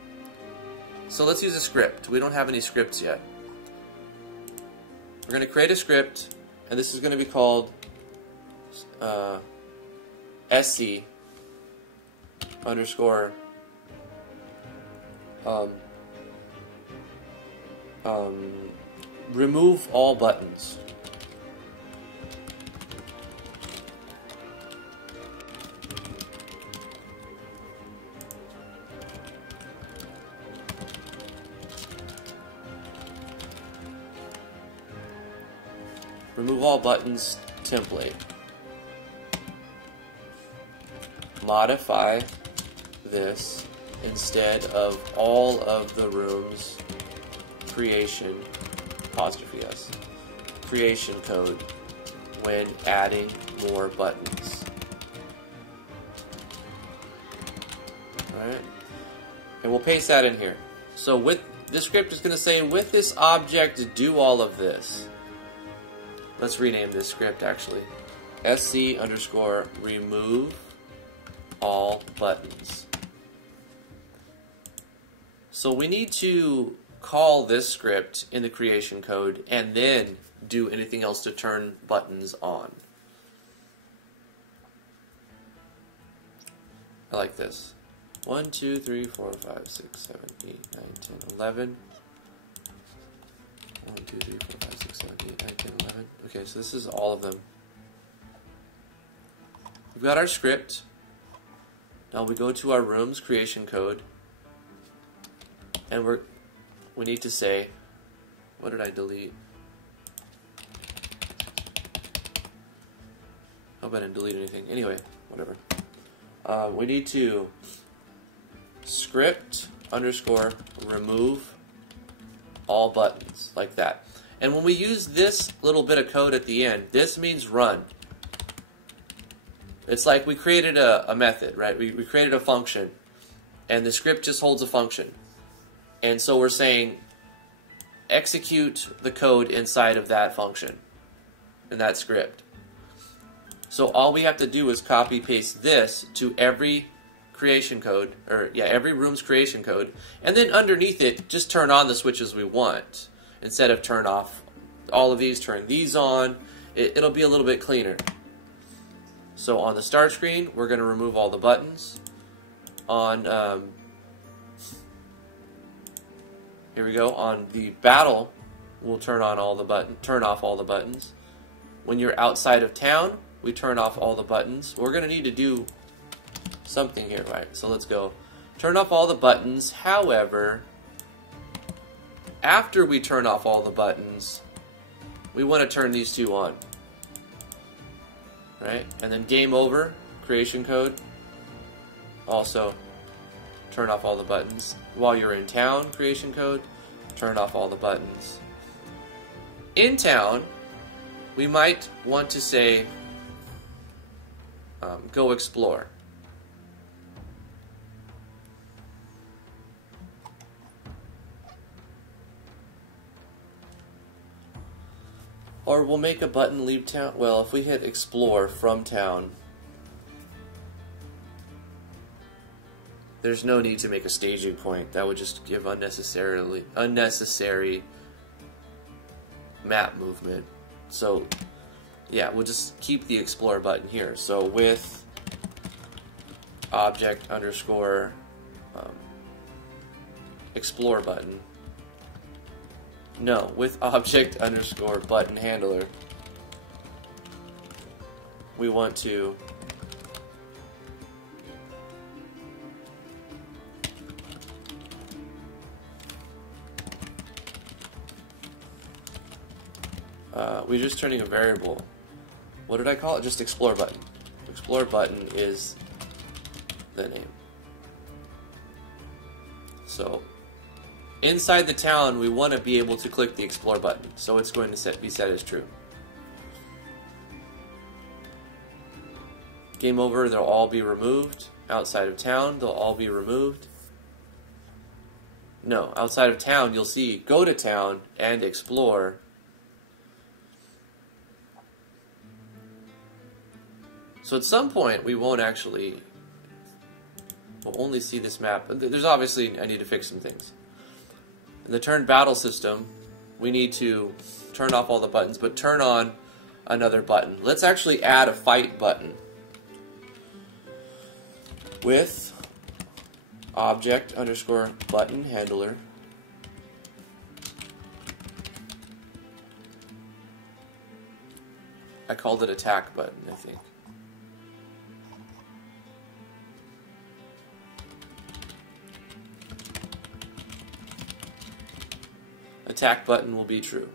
So let's use a script. We don't have any scripts yet. We're going to create a script, and this is going to be called SC underscore remove all buttons. Remove all buttons template. Modify this instead of all of the rooms creation apostrophe s creation code when adding more buttons. Alright? And we'll paste that in here. So with this script is going to say with this object do all of this. Let's rename this script actually. SC underscore remove all buttons. So we need to call this script in the creation code and then do anything else to turn buttons on. I like this. 1, 2, 3, 4, 5, 6, 7, 8, 9, 10, 11. 1, 2, 3, 4, 5, 6, 7, 8, 9, 10, 11. Okay, so this is all of them. We've got our script. Now we go to our rooms creation code, and we need to say What did I delete? Hope I didn't delete anything. Anyway, whatever. We need to script underscore remove all buttons, like that. And when we use this little bit of code at the end, this means run. It's like we created a method, right? We created a function, and the script just holds a function. And so we're saying execute the code inside of that function, in that script. So all we have to do is copy paste this to every creation code, or yeah, every room's creation code, and then underneath it, just turn on the switches we want. Instead of turn off all of these, turn these on. It'll be a little bit cleaner. So on the start screen, we're going to remove all the buttons. On here we go. On the battle, we'll turn off all the buttons. When you're outside of town, we turn off all the buttons. We're going to need to do something here, right? So let's go. Turn off all the buttons. However, after we turn off all the buttons, we want to turn these two on. Right? And then game over, creation code. Also, turn off all the buttons. While you're in town, creation code, turn off all the buttons. In town, we might want to say, go explore. Or we'll make a button leave town. Well, if we hit explore from town, there's no need to make a staging point. That would just give unnecessary map movement. So yeah, we'll just keep the explore button here. So with object underscore explore button. No, with object underscore button handler, we want to we're just turning a variable. What did I call it? Just explore button. Explore button is the name. So inside the town, we want to be able to click the explore button, so it's going to be set as true. Game over, they'll all be removed. Outside of town, they'll all be removed. No, outside of town, you'll see go to town and explore. So at some point, we'll only see this map. There's obviously, I need to fix some things. In the turn battle system, we need to turn off all the buttons, but turn on another button. Let's actually add a fight button with object underscore button handler. I called it attack button, I think. Attack button will be true.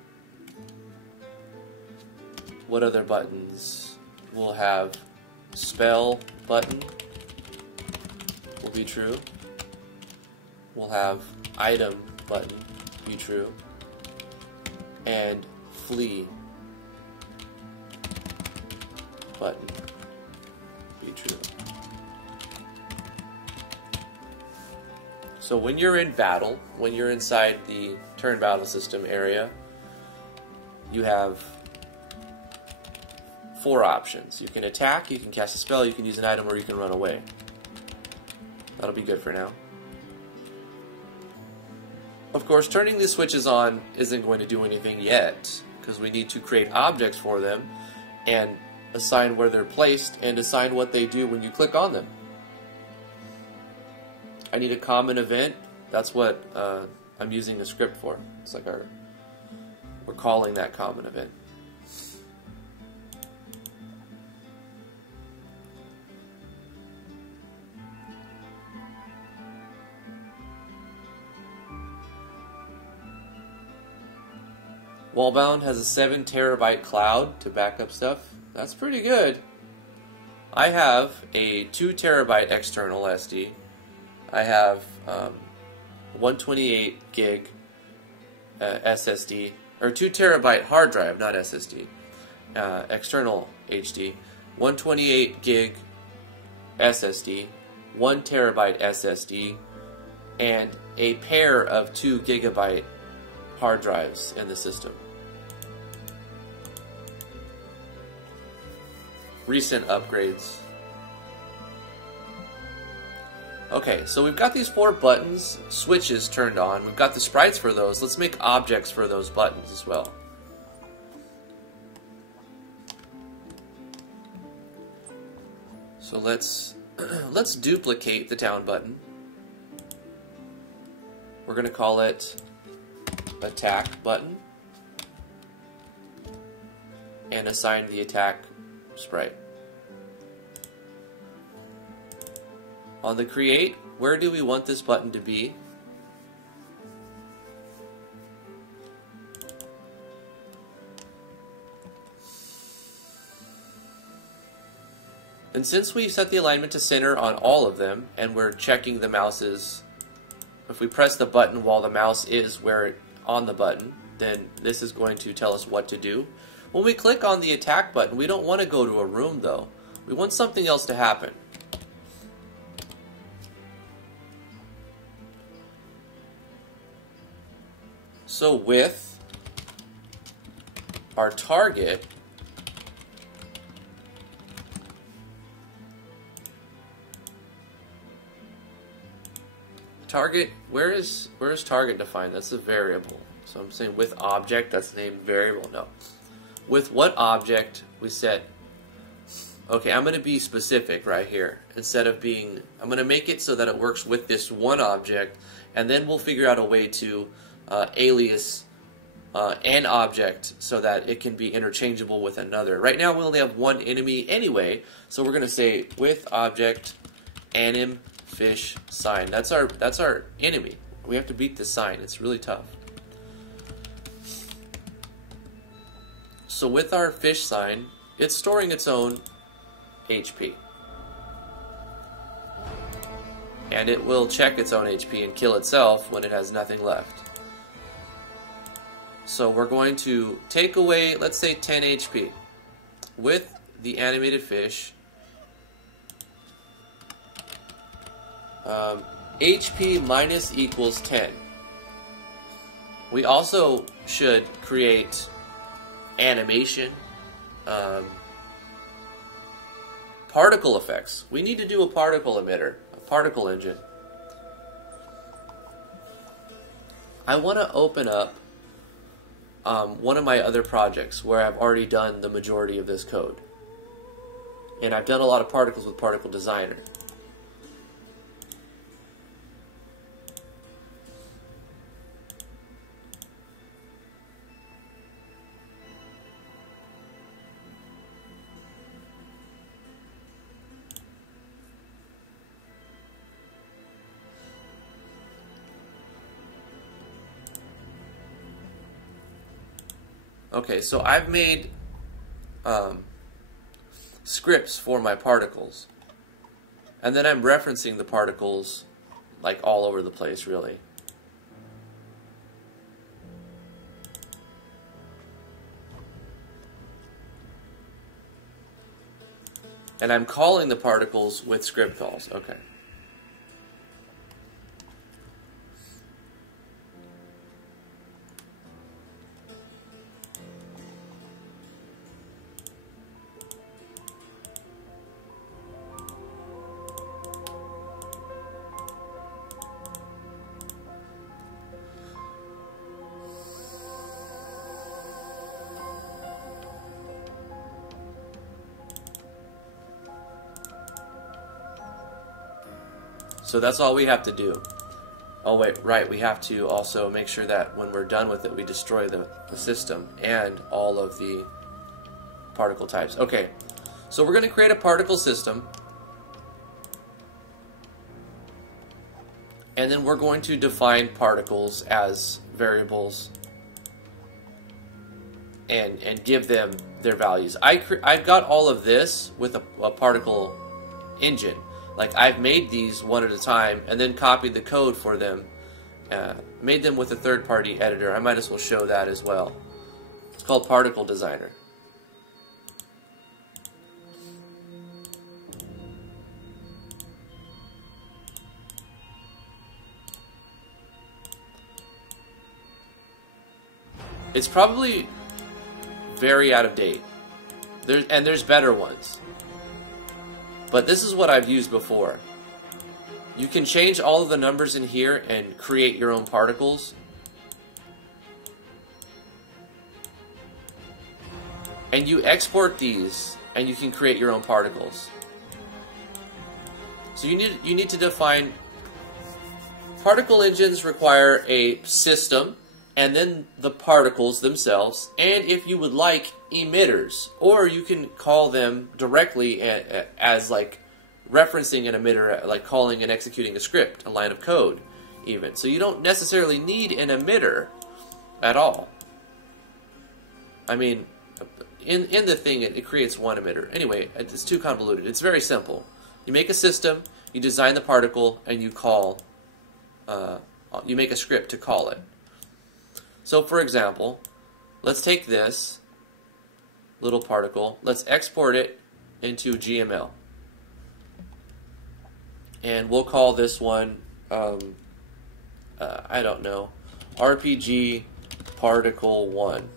What other buttons? We'll have spell button will be true. We'll have item button be true. And flee button be true. So when you're in battle, when you're inside the turn battle system area, you have 4 options. You can attack, you can cast a spell, you can use an item, or you can run away. That'll be good for now. Of course, turning these switches on isn't going to do anything yet, because we need to create objects for them and assign where they're placed and assign what they do when you click on them. I need a common event. That's what I'm using the script for. It's like we're calling that common event. Wallbound has a 7 terabyte cloud to back up stuff. That's pretty good. I have a 2 terabyte external SD. I have 128 gig SSD, or 2 terabyte hard drive, not SSD, external HD, 128 gig SSD, 1 terabyte SSD, and a pair of 2 gigabyte hard drives in the system. Recent upgrades. Okay, so we've got these 4 buttons, switches turned on. We've got the sprites for those. Let's make objects for those buttons as well. So let's duplicate the down button. We're going to call it attack button and assign the attack sprite. On the create, where do we want this button to be? And since we set the alignment to center on all of them, and we're checking the mouse's, if we press the button while the mouse is on the button, then this is going to tell us what to do. When we click on the attack button, we don't want to go to a room though. We want something else to happen. So with our target, where is target defined? That's a variable. So I'm saying with object, that's named variable. No. With what object we set, okay, I'm going to be specific right here. Instead of being, I'm going to make it so that it works with this one object, and then we'll figure out a way to alias an object so that it can be interchangeable with another. Right now we only have one enemy anyway, so we're going to say with object anim fish sign. That's our enemy. We have to beat the sign. It's really tough. So with our fish sign, it's storing its own HP. And it will check its own HP and kill itself when it has nothing left. So we're going to take away, let's say 10 HP. With the animated fish, HP minus equals 10. We also should create animation, particle effects. We need to do a particle emitter, a particle engine. I want to open up one of my other projects where I've already done the majority of this code. And I've done a lot of particles with Particle Designer. Okay, so I've made scripts for my particles, and then I'm referencing the particles like all over the place, really. And I'm calling the particles with script calls. Okay. So that's all we have to do. Oh wait, right, we have to also make sure that when we're done with it, we destroy the system and all of the particle types. Okay, so we're going to create a particle system, and then we're going to define particles as variables. and give them their values. I've got all of this with a particle engine. Like, I've made these one at a time and then copied the code for them, made them with a third-party editor. I might as well show that as well. It's called Particle Designer. It's probably very out of date. There's better ones. But this is what I've used before. You can change all of the numbers in here and create your own particles. And you export these and you can create your own particles. So you need to define. Particle engines require a system and then the particles themselves, and if you would like, emitters, or you can call them directly as like referencing an emitter, like calling and executing a script, a line of code even. So you don't necessarily need an emitter at all. I mean, in the thing it creates one emitter. Anyway, it's too convoluted. It's very simple. You make a system, you design the particle, and you call, you make a script to call it. So, for example, let's take this little particle, let's export it into GML. And we'll call this one, I don't know, RPG Particle 1.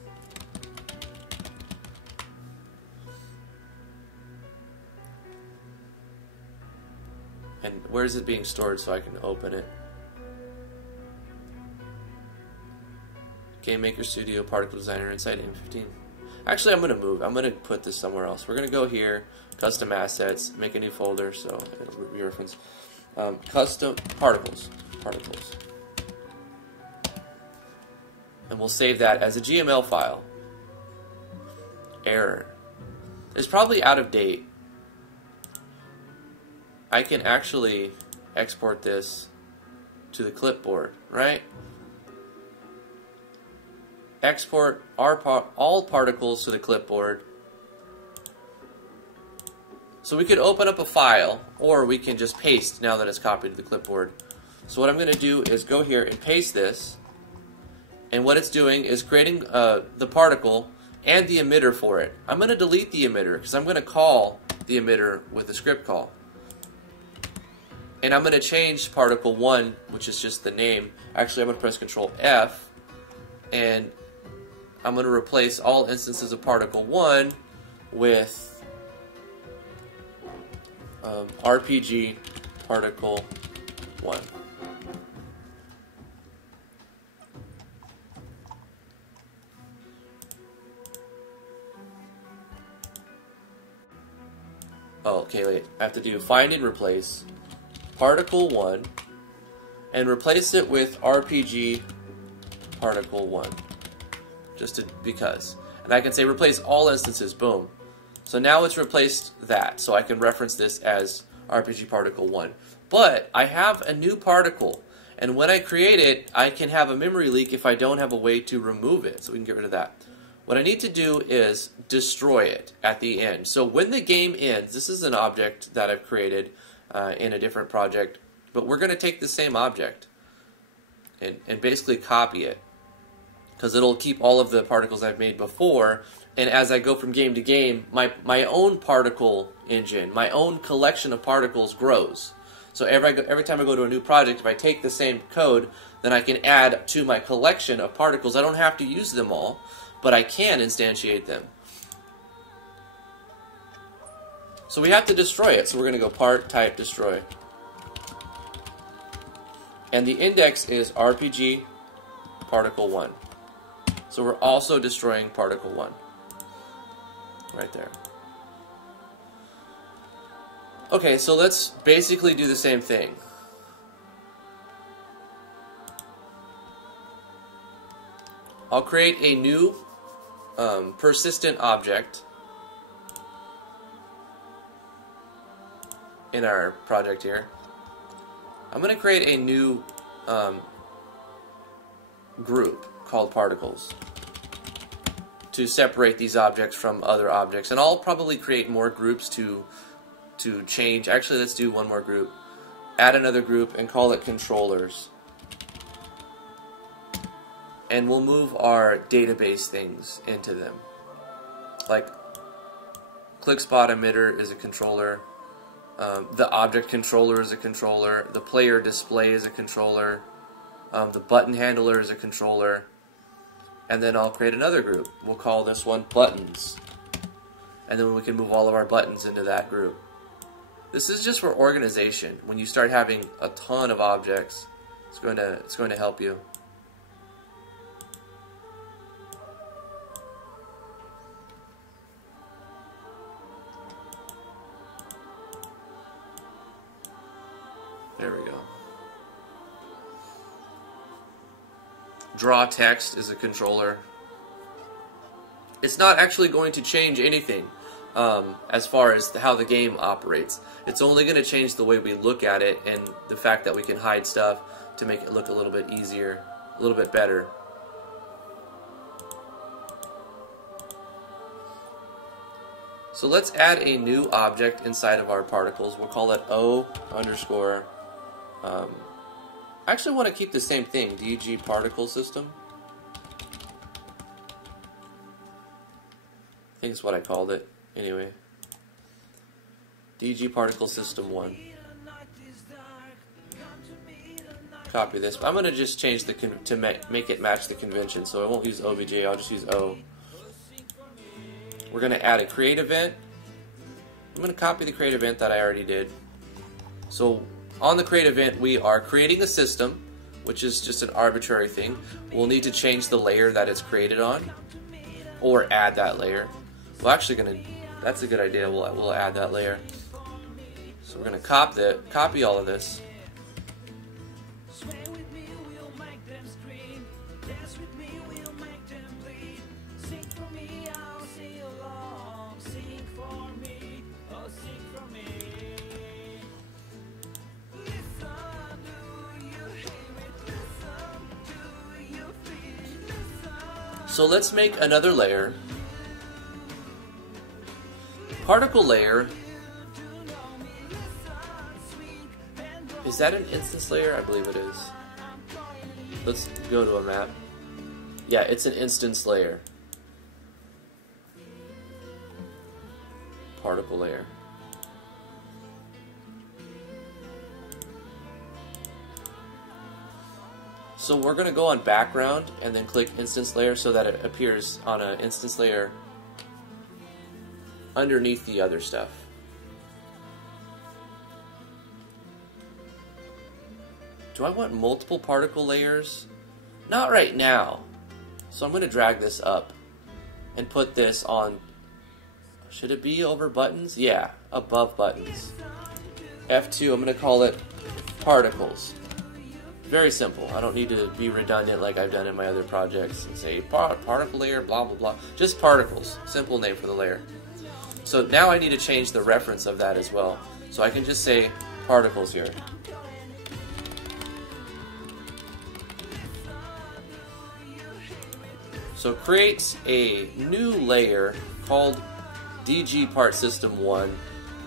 And where is it being stored so I can open it? GameMaker Studio, Particle Designer, inside M15. Actually, I'm going to move. I'm going to put this somewhere else. We're going to go here, Custom Assets, make a new folder, so it'll be reference. Custom Particles. And we'll save that as a GML file. Error. It's probably out of date. I can actually export this to the clipboard, right? Export all particles to the clipboard. So we could open up a file, or we can just paste now that it's copied to the clipboard. So what I'm going to do is go here and paste this, and what it's doing is creating the particle and the emitter for it. I'm going to delete the emitter because I'm going to call the emitter with a script call. And I'm going to change particle 1, which is just the name. Actually, I'm going to press Control F, and I'm going to replace all instances of particle 1 with RPG particle 1. Oh, okay, wait. I have to do find and replace particle 1 and replace it with RPG particle 1. Just because. And I can say replace all instances, boom. So now it's replaced that, so I can reference this as RPG particle 1. But I have a new particle, and when I create it, I can have a memory leak if I don't have a way to remove it, so we can get rid of that. What I need to do is destroy it at the end. So when the game ends, this is an object that I've created in a different project, but we're going to take the same object and basically copy it, because it'll keep all of the particles I've made before, and as I go from game to game, my own particle engine, my own collection of particles grows. So every time I go to a new project, if I take the same code, then I can add to my collection of particles. I don't have to use them all, but I can instantiate them. So we have to destroy it, so we're going to go part type destroy. And the index is RPG particle 1. So we're also destroying particle 1. Right there. Okay, so let's basically do the same thing. I'll create a new persistent object in our project here. I'm going to create a new group called particles. to separate these objects from other objects. And I'll probably create more groups to change. Actually, let's do one more group. Add another group and call it controllers. And we'll move our database things into them. Like ClickSpot emitter is a controller. The object controller is a controller. The player display is a controller. The button handler is a controller. And then I'll create another group. We'll call this one buttons. And then we can move all of our buttons into that group. This is just for organization. When you start having a ton of objects, it's going to help you. There we go. Draw text is a controller. It's not actually going to change anything as far as how the game operates. It's only going to change the way we look at it and the fact that we can hide stuff to make it look a little bit easier, a little bit better. So let's add a new object inside of our particles. We'll call it O underscore. I actually want to keep the same thing, DG particle system. I think it's what I called it. Anyway, DG particle system 1. Copy this. I'm going to just change the to make it match the convention, so I won't use OBJ. I'll just use O. We're going to add a create event. I'm going to copy the create event that I already did. So on the create event, we are creating a system, which is just an arbitrary thing. We'll need to change the layer that it's created on, or add that layer. We're actually that's a good idea. We'll add that layer. So we're gonna copy all of this. So let's make another layer. Particle layer. Is that an instance layer? I believe it is. Let's go to a map. Yeah, it's an instance layer. Particle layer. So we're going to go on background and then click instance layer so that it appears on an instance layer underneath the other stuff. Do I want multiple particle layers? Not right now. So I'm going to drag this up and put this on, should it be over buttons? Yeah, above buttons. F2, I'm going to call it particles. Very simple. I don't need to be redundant like I've done in my other projects and say particle layer, blah, blah, blah. Just particles. Simple name for the layer. So now I need to change the reference of that as well. So I can just say particles here. So create a new layer called DG part system 1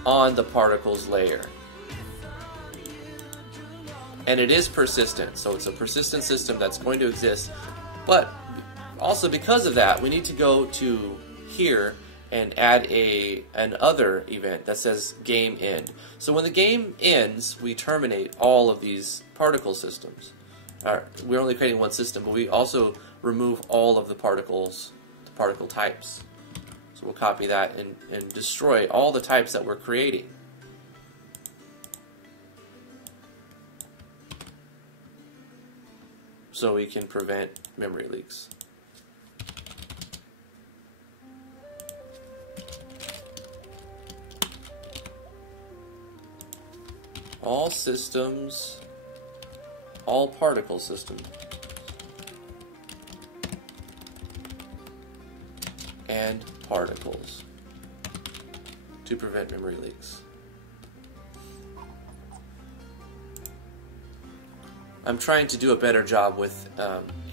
on the particles layer. And it is persistent, so it's a persistent system that's going to exist. But also because of that, we need to go to here and add an other event that says game end. So when the game ends, we terminate all of these particle systems. We're only creating one system, but we also remove all of the particles, the particle types. So we'll copy that and destroy all the types that we're creating. So we can prevent memory leaks. All systems, all particle systems, and particles to prevent memory leaks. I'm trying to do a better job with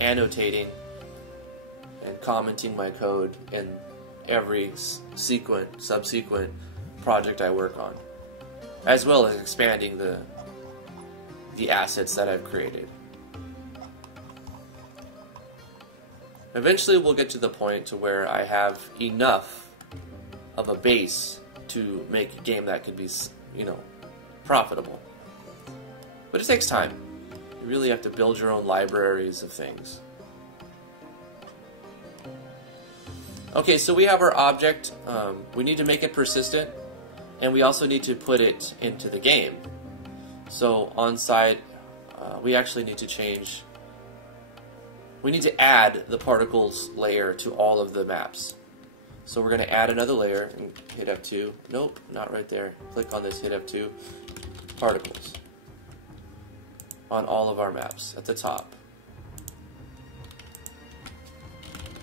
annotating and commenting my code in every subsequent project I work on, as well as expanding the assets that I've created. Eventually we'll get to the point to where I have enough of a base to make a game that could be, you know, profitable. But it takes time. You really have to build your own libraries of things. Okay, so we have our object. We need to make it persistent, and we also need to put it into the game. So on side, we actually need to change. We need to add the particles layer to all of the maps. So we're going to add another layer and hit F2. Nope, not right there. Click on this, hit F2. Particles. On all of our maps at the top.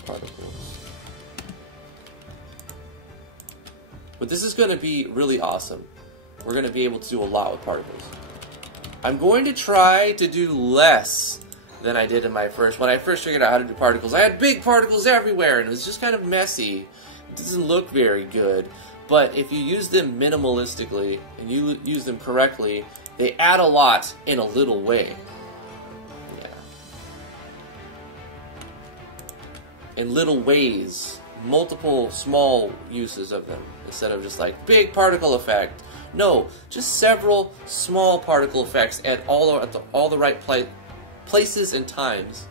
Particles. But this is going to be really awesome. We're going to be able to do a lot with particles. I'm going to try to do less than I did in when I first figured out how to do particles. I had big particles everywhere and it was just kind of messy. It doesn't look very good, but if you use them minimalistically and you use them correctly, they add a lot in a little way. Yeah. In little ways, multiple small uses of them, instead of just like big particle effect. No, just several small particle effects at all the right places and times.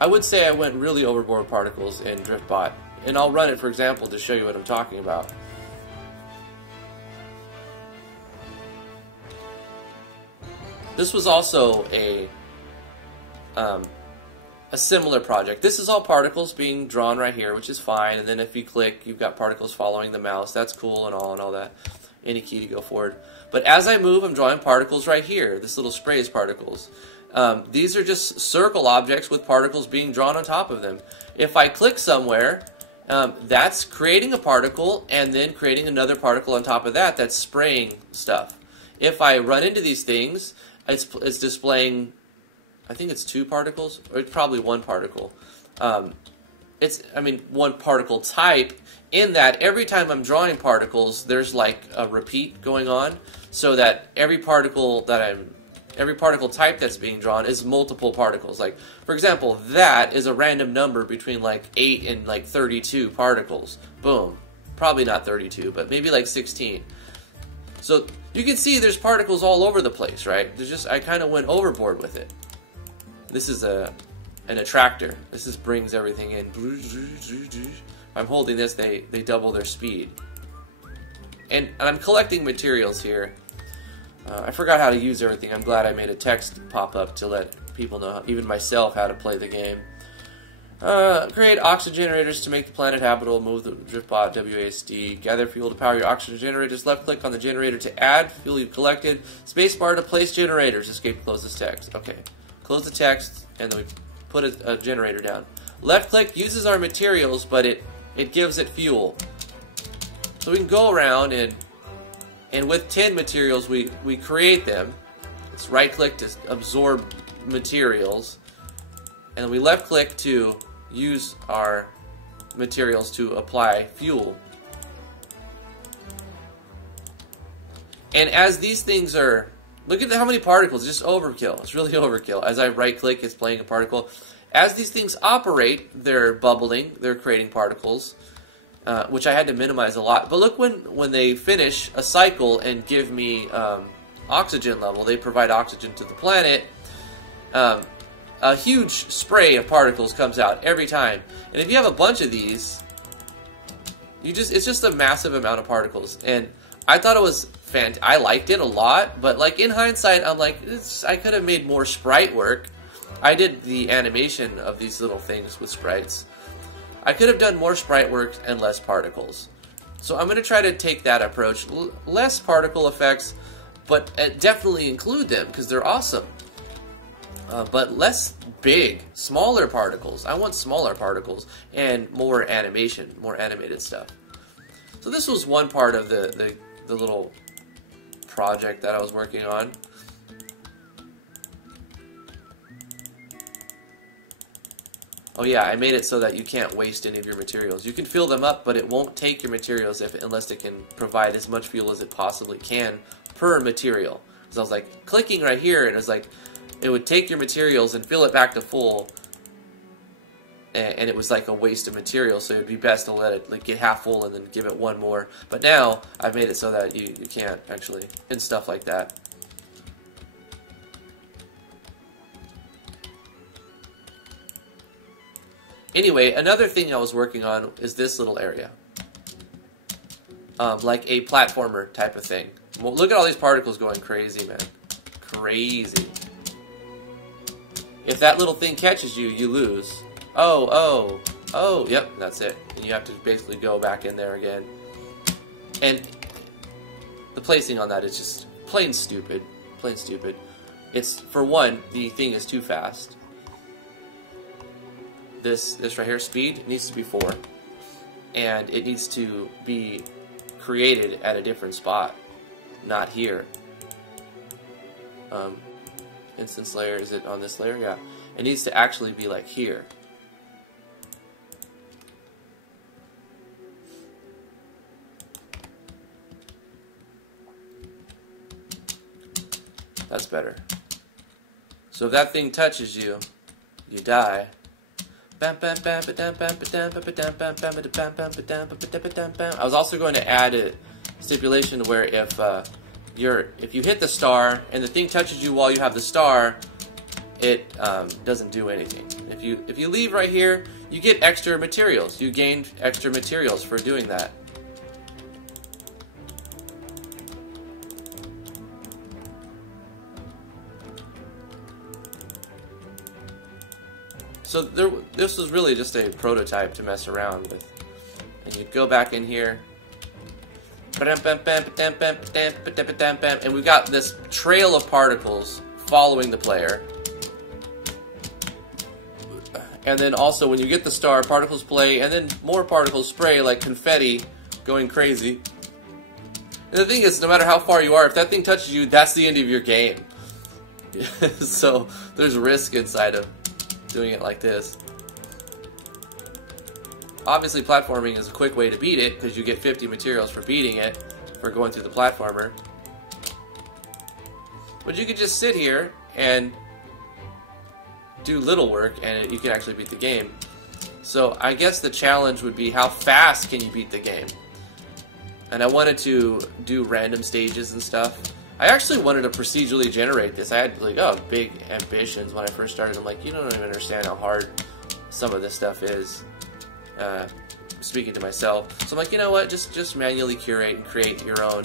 I would say I went really overboard with particles in DriftBot, and I'll run it for example to show you what I'm talking about. This was also a similar project. This is all particles being drawn right here, which is fine, and then if you click, you've got particles following the mouse. That's cool and all that. Any key to go forward. But as I move, I'm drawing particles right here. This little spray is particles. These are just circle objects with particles being drawn on top of them. If I click somewhere, that's creating a particle and then creating another particle on top of that that's spraying stuff. If I run into these things, it's displaying, I think it's 2 particles, or it's probably 1 particle. One particle type, in that every time I'm drawing particles, there's like a repeat going on, so that every particle type that's being drawn is multiple particles. Like, for example, that is a random number between like 8 and like 32 particles. Boom. Probably not 32, but maybe like 16. So you can see there's particles all over the place, right? I kind of went overboard with it. This is an attractor. This just brings everything in. If I'm holding this, they double their speed. And I'm collecting materials here. I forgot how to use everything. I'm glad I made a text pop up to let people know, even myself, how to play the game. Create oxygen generators to make the planet habitable. Move the DriftBot WASD. Gather fuel to power your oxygen generators. Left click on the generator to add fuel you've collected. Spacebar to place generators. Escape to close this text. Okay. Close the text, and then we put a generator down. Left click uses our materials, but it gives it fuel. So we can go around and with 10 materials we create them. Let's right click to absorb materials, and then we left click to use our materials to apply fuel. And as these things are, look at how many particles, just overkill. It's really overkill. As I right click, it's playing a particle. As these things operate, they're bubbling, they're creating particles, which I had to minimize a lot. But look, when they finish a cycle and give me oxygen level, they provide oxygen to the planet, a huge spray of particles comes out every time. And if you have a bunch of these, it's just a massive amount of particles. And I thought it was fantastic. I liked it a lot, but like in hindsight, I'm like, I could have made more sprite work. I did the animation of these little things with sprites. I could have done more sprite work and less particles. So I'm going to try to take that approach. Less particle effects, but definitely include them because they're awesome. But less big, smaller particles. I want smaller particles and more animation, more animated stuff. So this was one part of the little project that I was working on. Oh yeah, I made it so that you can't waste any of your materials. You can fill them up, but it won't take your materials unless it can provide as much fuel as it possibly can per material. So I was like clicking right here, and it was like it would take your materials and fill it back to full, and it was like a waste of material. So it'd be best to let it like get half full and then give it one more. But now I've made it so that you can't actually, and stuff like that. Anyway, another thing I was working on is this little area. Like a platformer type of thing. Well, look at all these particles going crazy, man. Crazy. If that little thing catches you, you lose. Oh, yep, that's it. And you have to basically go back in there again. And the placing on that is just plain stupid. Plain stupid. It's, for one, the thing is too fast. This right here, speed, needs to be 4. And it needs to be created at a different spot. Not here. Instance layer, is it on this layer? Yeah. It needs to actually be like here. That's better. So if that thing touches you, you die. I was also going to add a stipulation where if you hit the star and the thing touches you while you have the star, it doesn't do anything. If you leave right here, you get extra materials. You gained extra materials for doing that. So this was really just a prototype to mess around with. And you go back in here. And we've got this trail of particles following the player. And then also when you get the star, particles play, and then more particles spray like confetti, going crazy. And the thing is, no matter how far you are, if that thing touches you, that's the end of your game. So there's risk inside of doing it like this. Obviously platforming is a quick way to beat it because you get 50 materials for beating it, for going through the platformer. But you could just sit here and do little work and you can actually beat the game. So I guess the challenge would be how fast can you beat the game? And I wanted to do random stages and stuff. I actually wanted to procedurally generate this. I had like big ambitions when I first started. I'm like, you don't even understand how hard some of this stuff is. Speaking to myself, so I'm like, you know what? Just manually curate and create your own.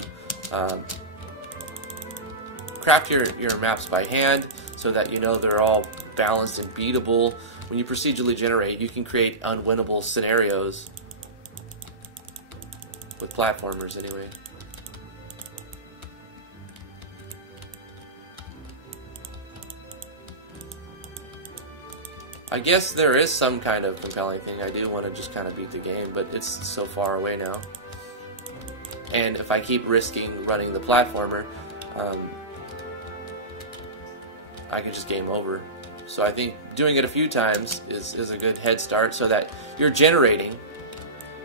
Craft your maps by hand so that you know they're all balanced and beatable. When you procedurally generate, you can create unwinnable scenarios with platformers, anyway. I guess there is some kind of compelling thing. I do want to just kind of beat the game, but it's so far away now. And if I keep risking running the platformer, I could just game over. So I think doing it a few times is a good head start so that you're generating.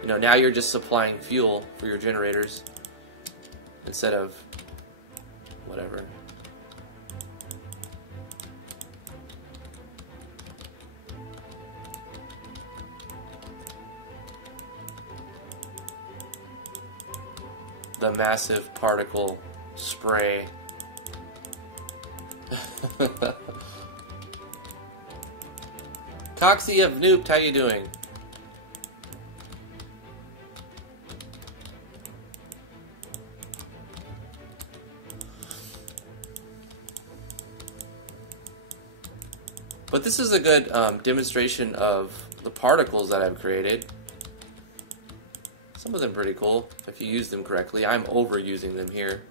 You know, now you're just supplying fuel for your generators instead of whatever. The massive particle spray. Coxie of Nooped, how you doing? But this is a good demonstration of the particles that I've created. Some of them pretty cool if you use them correctly. I'm overusing them here.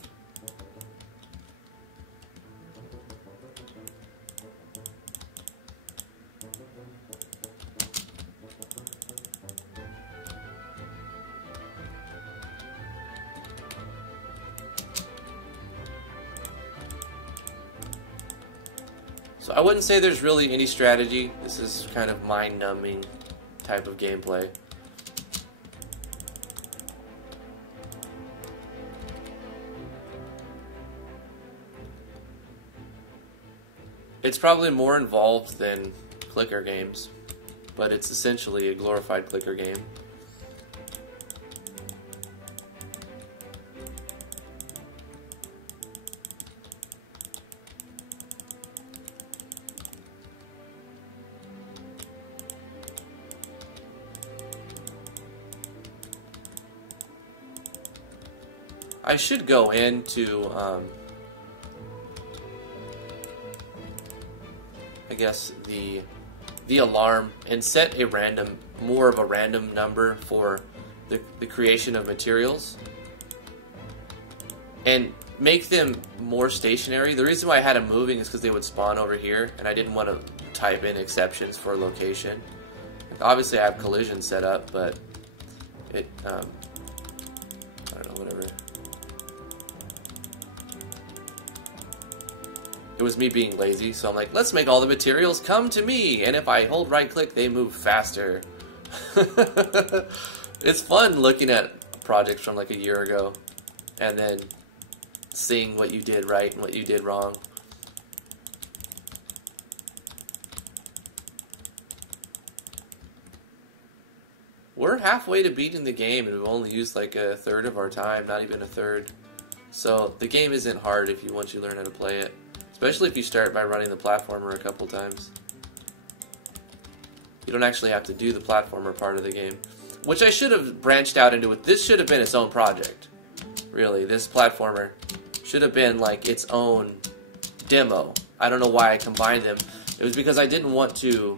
So I wouldn't say there's really any strategy. This is kind of mind-numbing type of gameplay. It's probably more involved than clicker games, but it's essentially a glorified clicker game. I should go into, I guess, the alarm and set a random, more of a random number for the creation of materials and make them more stationary. The reason why I had them moving is because they would spawn over here, and I didn't want to type in exceptions for location. Obviously I have collision set up, but it, I don't know, whatever. It was me being lazy, so I'm like, let's make all the materials come to me, and if I hold right click, they move faster. It's fun looking at projects from like a year ago, and then seeing what you did right and what you did wrong. We're halfway to beating the game, and we've only used like a third of our time, not even a third. So the game isn't hard if once you learn how to play it. Especially if you start by running the platformer a couple times. You don't actually have to do the platformer part of the game. Which I should have branched out into it. This should have been its own project. Really, this platformer should have been like its own demo. I don't know why I combined them. It was because I didn't want to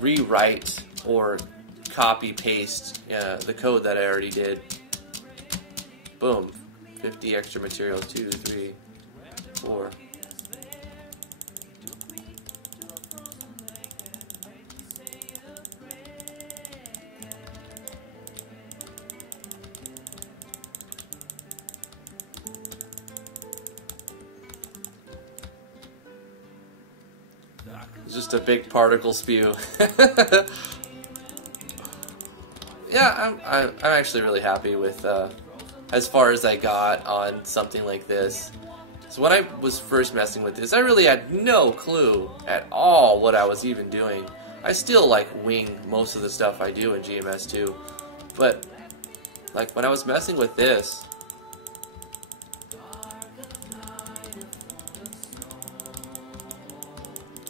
rewrite or copy-paste the code that I already did. Boom. 50 extra materials. 2, 3... 4. It's just a big particle spew. Yeah, I'm actually really happy with as far as I got on something like this. So when I was first messing with this, I really had no clue at all what I was even doing. I still like wing most of the stuff I do in GMS2, but like when I was messing with this,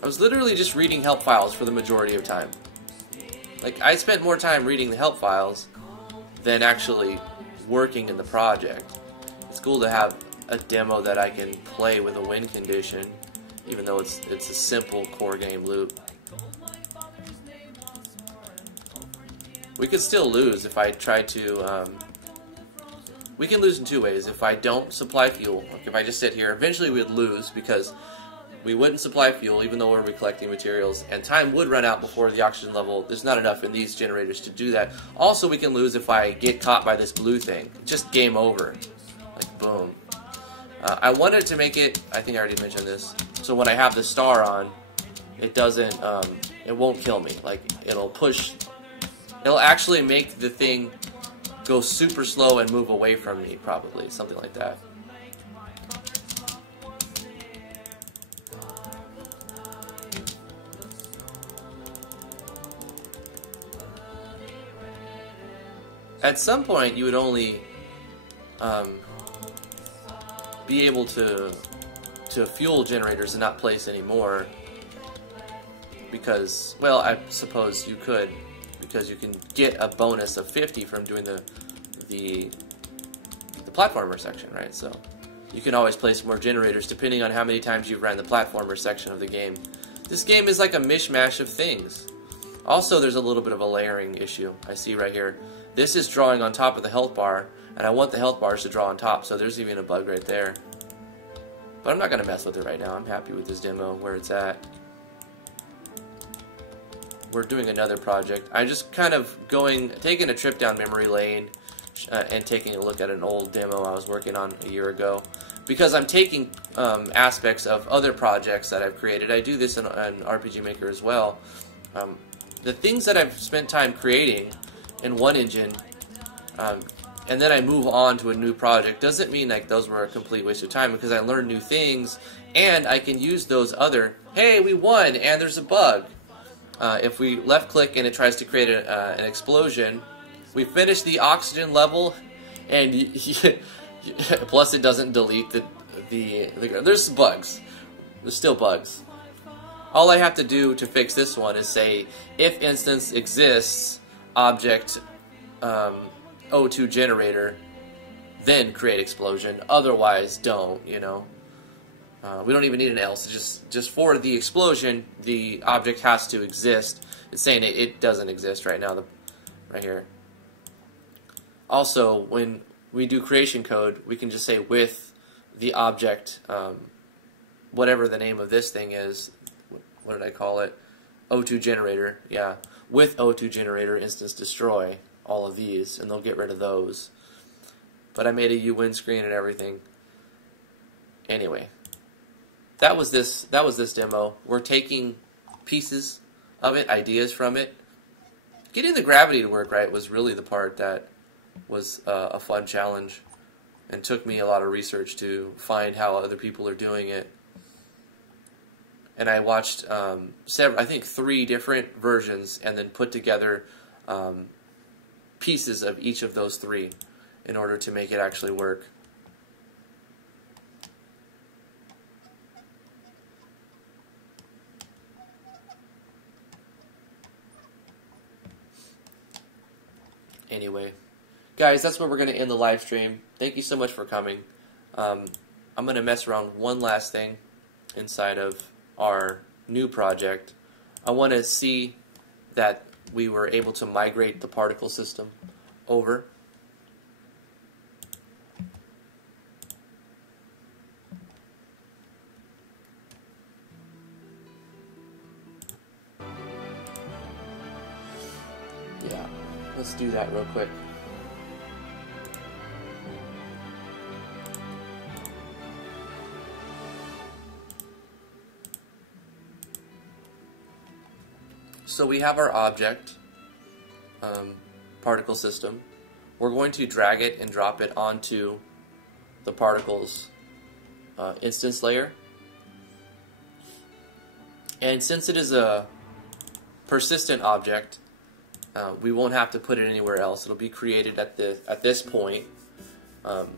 I was literally just reading help files for the majority of time. Like I spent more time reading the help files than actually working in the project. It's cool to have a demo that I can play with a win condition, even though it's a simple core game loop. We could still lose if I try to, we can lose in two ways. If I don't supply fuel, like if I just sit here, eventually we would lose because we wouldn't supply fuel even though we're collecting materials, and time would run out before the oxygen level. There's not enough in these generators to do that. Also, we can lose if I get caught by this blue thing. Just game over. Like, boom. I wanted to make it, I think I already mentioned this, so when I have the star on, it doesn't, it won't kill me. Like, it'll actually make the thing go super slow and move away from me, probably, something like that. At some point, you would only be able to fuel generators and not place anymore, because, well, I suppose you could, because you can get a bonus of 50 from doing the platformer section, right? So you can always place more generators depending on how many times you've ran the platformer section of the game. This game is like a mishmash of things. Also, there's a little bit of a layering issue I see right here. This is drawing on top of the health bar, and I want the health bars to draw on top, so there's even a bug right there. But I'm not going to mess with it right now. I'm happy with this demo where it's at. We're doing another project. I'm just kind of taking a trip down memory lane and taking a look at an old demo I was working on a year ago. because I'm taking aspects of other projects that I've created. I do this in RPG Maker as well. The things that I've spent time creating in one engine, and then I move on to a new project, doesn't mean like those were a complete waste of time, because I learned new things and I can use those other, hey, we won and there's a bug. If we left click and it tries to create an explosion, we finish the oxygen level, and plus it doesn't delete the there's bugs. There's still bugs. All I have to do to fix this one is say, if instance exists, object O2 generator, then create explosion. Otherwise, don't. You know, we don't even need an else. Just for the explosion, the object has to exist. It's saying it doesn't exist right now. Right here. Also, when we do creation code, we can just say with the object, whatever the name of this thing is. What did I call it? O2 generator. Yeah, with O2 generator instance destroy all of these, and they'll get rid of those. But I made a U windscreen and everything. Anyway, that was this demo. We're taking pieces of it, ideas from it. Getting the gravity to work right was really the part that was a fun challenge, and took me a lot of research to find how other people are doing it. And I watched I think 3 different versions, and then put together pieces of each of those 3 in order to make it actually work. Anyway, guys, that's where we're going to end the live stream. Thank you so much for coming. I'm going to mess around one last thing inside of our new project. I want to see that we were able to migrate the particle system over. Yeah, let's do that real quick. So we have our object particle system. We're going to drag it and drop it onto the particles instance layer. And since it is a persistent object, we won't have to put it anywhere else. It'll be created at this point, and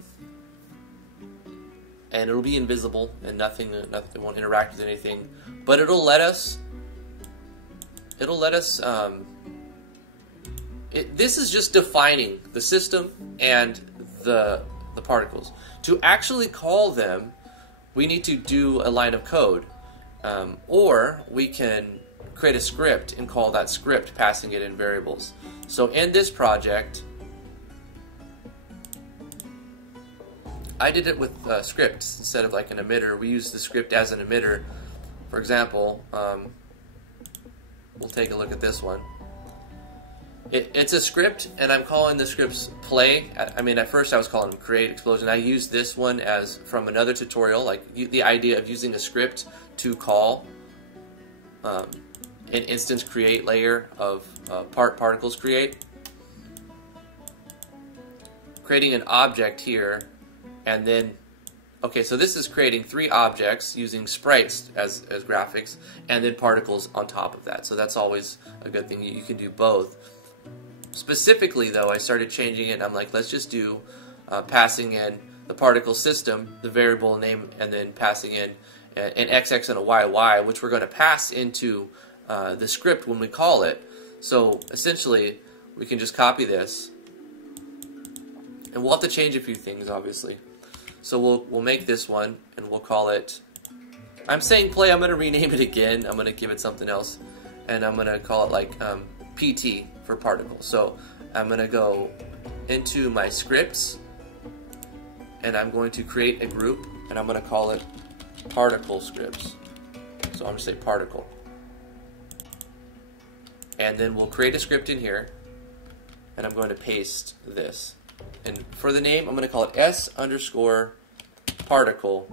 it'll be invisible, and nothing it won't interact with anything. But it'll let us. This is just defining the system and the particles. To actually call them, we need to do a line of code, or we can create a script and call that script, passing it in variables. So in this project, I did it with scripts instead of like an emitter. We use the script as an emitter. For example, we'll take a look at this one. It's a script, and I'm calling the scripts play. I mean, at first I was calling them create explosion. I used this one as from another tutorial, like the idea of using a script to call an instance create layer of particles create. Creating an object here, and then, okay, so this is creating 3 objects using sprites as graphics, and then particles on top of that. So that's always a good thing. You can do both. Specifically, though, I started changing it. I'm like, let's just do passing in the particle system, the variable name, and then passing in an XX and a YY, which we're going to pass into the script when we call it. So essentially, we can just copy this, and we'll have to change a few things, obviously. So we'll make this one, and we'll call it. I'm saying play. I'm going to rename it again. I'm going to give it something else, and I'm going to call it like PT for particle. So I'm going to go into my scripts, and I'm going to create a group, and I'm going to call it particle scripts. So I'm going to say particle. And then we'll create a script in here, and I'm going to paste this. And for the name, I'm going to call it S_particle. particle,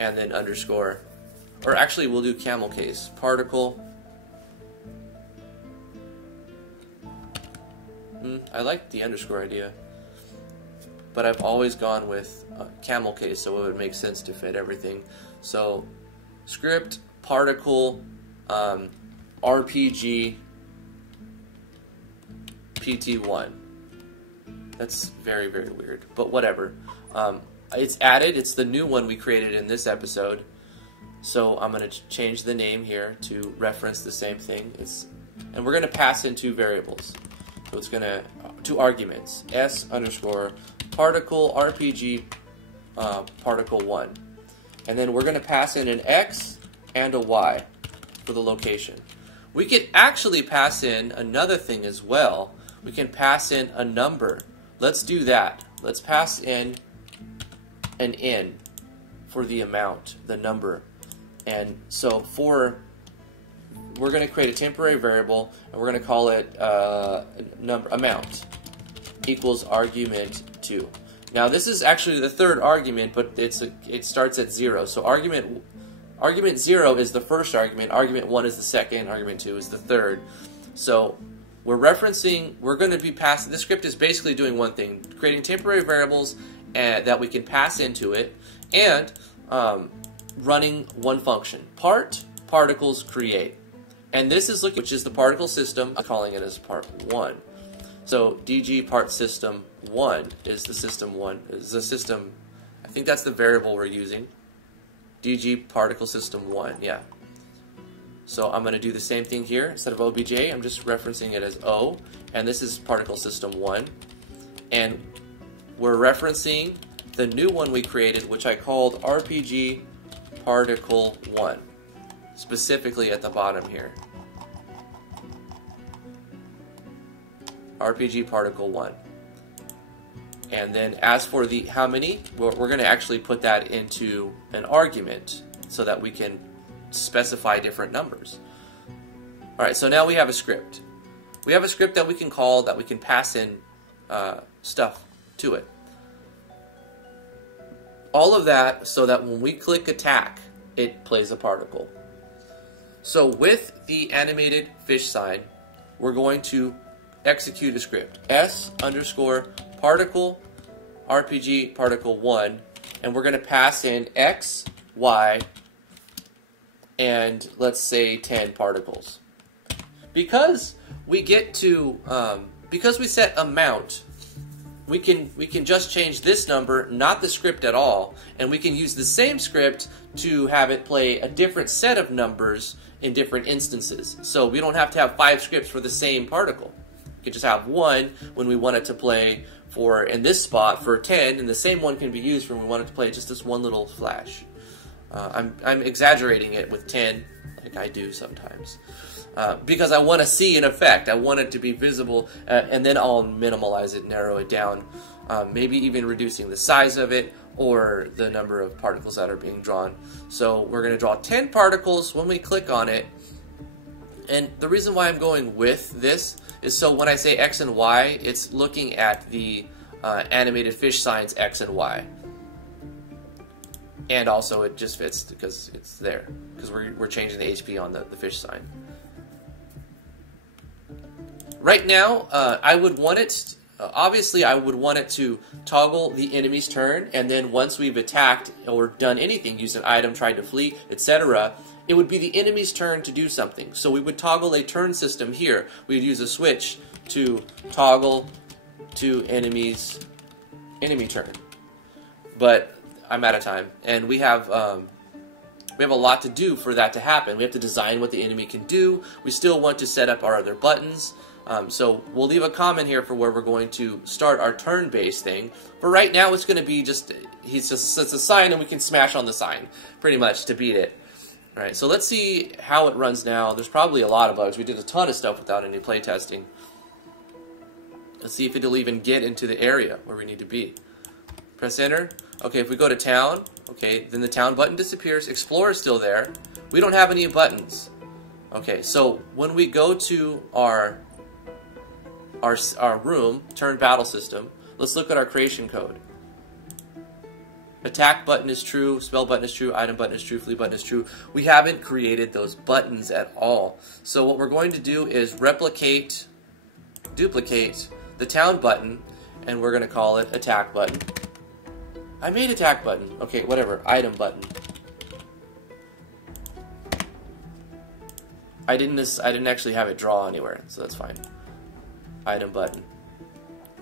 and then underscore, or actually we'll do camel case, particle. I like the underscore idea, but I've always gone with camel case, so it would make sense to fit everything. So script particle RPG PT1. That's very, very weird, but whatever. It's added. It's the new one we created in this episode. So I'm going to change the name here to reference the same thing. And we're going to pass in two variables. So it's going to, two arguments, s underscore particle RPG particle 1. And then we're going to pass in an x and a y for the location. We could actually pass in another thing as well. We can pass in a number. Let's do that. Let's pass in an n for the amount, the number. And so we're going to create a temporary variable, and we're going to call it amount equals argument 2. Now this is actually the third argument, but it starts at 0. So argument 0 is the first argument, argument 1 is the second, argument 2 is the third. So we're going to be passing, this script is basically doing one thing, creating temporary variables that we can pass into it, and running one function, particles create. And this is which is the particle system, I'm calling it as part 1. So DG part system 1 is the system 1, is the system, I think that's the variable we're using. DG particle system 1, yeah. So I'm going to do the same thing here. Instead of OBJ, I'm just referencing it as O, and this is particle system 1. And we're referencing the new one we created, which I called RPG particle 1, specifically at the bottom here. RPG particle 1. And then as for the how many, we're going to actually put that into an argument so that we can specify different numbers. Alright, so now we have a script. We have a script that we can call, that we can pass in stuff to it. All of that so that when we click attack, it plays a particle. So with the animated fish sign, we're going to execute a script. S underscore particle RPG particle 1, and we're going to pass in X, Y, and let's say 10 particles. Because we get to, because we set amount, we can just change this number, not the script at all, and we can use the same script to have it play a different set of numbers in different instances. So we don't have to have 5 scripts for the same particle. We can just have one when we want it to play for, in this spot, for 10, and the same one can be used when we want it to play just this one little flash. I'm exaggerating it with 10, like I do sometimes, because I want to see an effect. I want it to be visible, and then I'll minimalize it, narrow it down, maybe even reducing the size of it or the number of particles that are being drawn. So we're going to draw 10 particles when we click on it. And the reason why I'm going with this is so when I say X and Y, it's looking at the animated fish signs X and Y. And also it just fits because it's there, because we're changing the HP on the fish sign. Right now, I would want it, obviously I would want it to toggle the enemy's turn, and then once we've attacked or done anything, used an item, tried to flee, etc., it would be the enemy's turn to do something. So we would toggle a turn system here. We would use a switch to toggle to enemy turn. But I'm out of time, and we have a lot to do for that to happen. We have to design what the enemy can do. We still want to set up our other buttons. So we'll leave a comment here for where we're going to start our turn-based thing. But right now it's going to be just, it's a sign and we can smash on the sign, pretty much, to beat it. All right, so let's see how it runs now. There's probably a lot of bugs. We did a ton of stuff without any play testing. Let's see if it'll even get into the area where we need to be. Press enter. Okay, if we go to town, okay, then the town button disappears. Explorer is still there. We don't have any buttons. Okay, so when we go to our room, turn battle system, let's look at our creation code. Attack button is true, spell button is true, item button is true, flee button is true. We haven't created those buttons at all. So what we're going to do is duplicate the town button, and we're going to call it attack button. I made attack button. Okay, whatever. Item button. I didn't actually have it draw anywhere, so that's fine. Item button.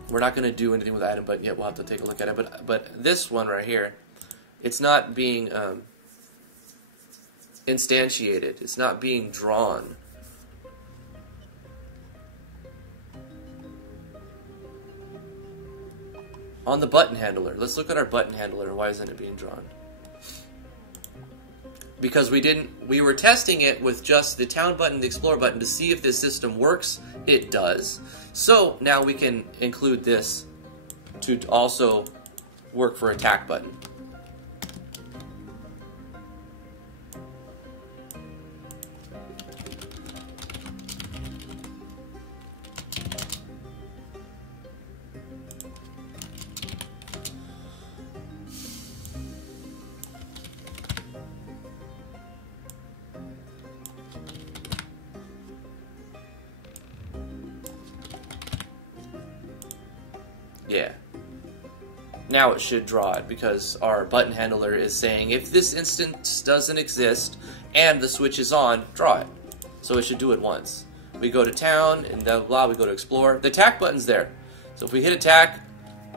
We're not going to do anything with item button yet. We'll have to take a look at it. But this one right here, it's not being instantiated. It's not being drawn. On the button handler, let's look at our button handler. Why isn't it being drawn? Because we were testing it with just the town button, the explore button to see if this system works. It does. So now we can include this to also work for attack button. Yeah. Now it should draw it because our button handler is saying if this instance doesn't exist and the switch is on, draw it. So it should do it once. We go to town and blah, blah, we go to explore. The attack button's there. So if we hit attack,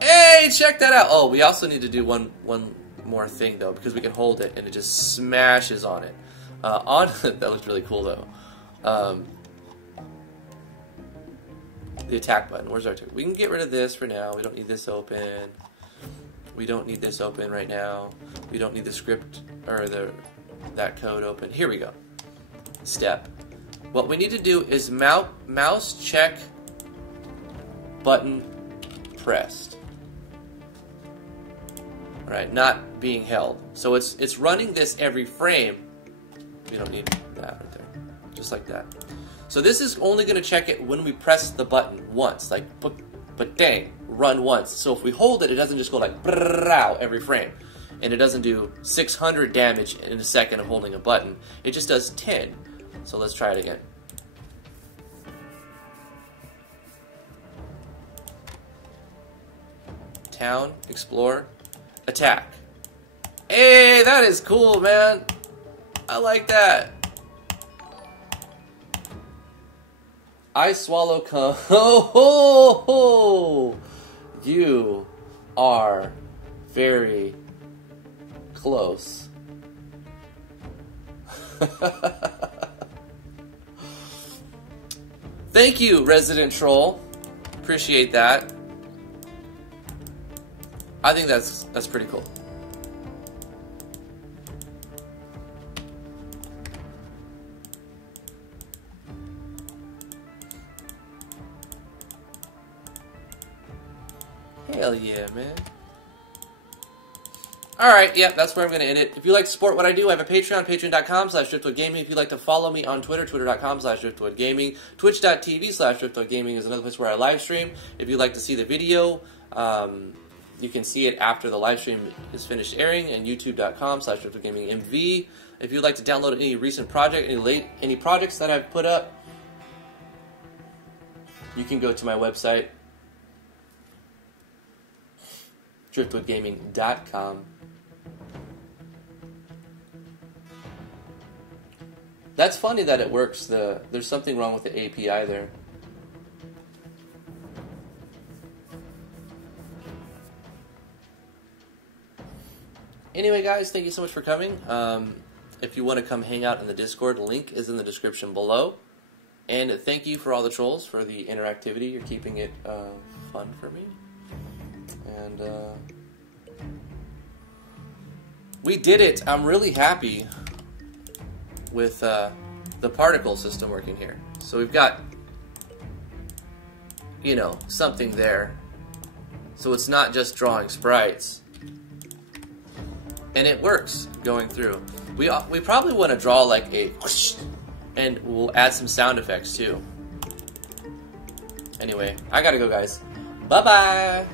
hey, check that out. Oh, we also need to do one more thing though, because we can hold it and it just smashes on it. That looks really cool though. The attack button. Where's our attack? We can get rid of this for now. We don't need this open. We don't need this open right now. We don't need the script or that code open. Here we go. Step. What we need to do is mouse check button pressed. All right, not being held. So it's running this every frame. We don't need that right there. Just like that. So this is only going to check it when we press the button once, like but dang, run once. So if we hold it, it doesn't just go like every frame, and it doesn't do 600 damage in a second of holding a button. It just does 10. So let's try it again. Town, explore, attack. Hey, that is cool, man. I like that. I swallow cum. Ho, ho, ho. You are very close. Thank you, Resident Troll. Appreciate that. I think that's pretty cool. Hell yeah, man. Alright, yeah, that's where I'm going to end it. If you like to support what I do, I have a Patreon, patreon.com/driftwoodgaming. If you'd like to follow me on Twitter, twitter.com/driftwoodgaming. Twitch.tv/driftwoodgaming is another place where I live stream. If you'd like to see the video, you can see it after the live stream is finished airing, and youtube.com/driftwoodgamingmv. If you'd like to download any recent project, any projects that I've put up, you can go to my website, driftwoodgaming.com. That's funny that it works. There's something wrong with the API there. Anyway, guys, thank you so much for coming. If you want to come hang out in the Discord, link is in the description below. And thank you for all the trolls for the interactivity. You're keeping it fun for me. And we did it. I'm really happy with the particle system working here. So we've got, you know, something there. So it's not just drawing sprites. And it works going through. We probably want to draw like a whoosh, and we'll add some sound effects too. Anyway, I gotta go, guys. Bye-bye.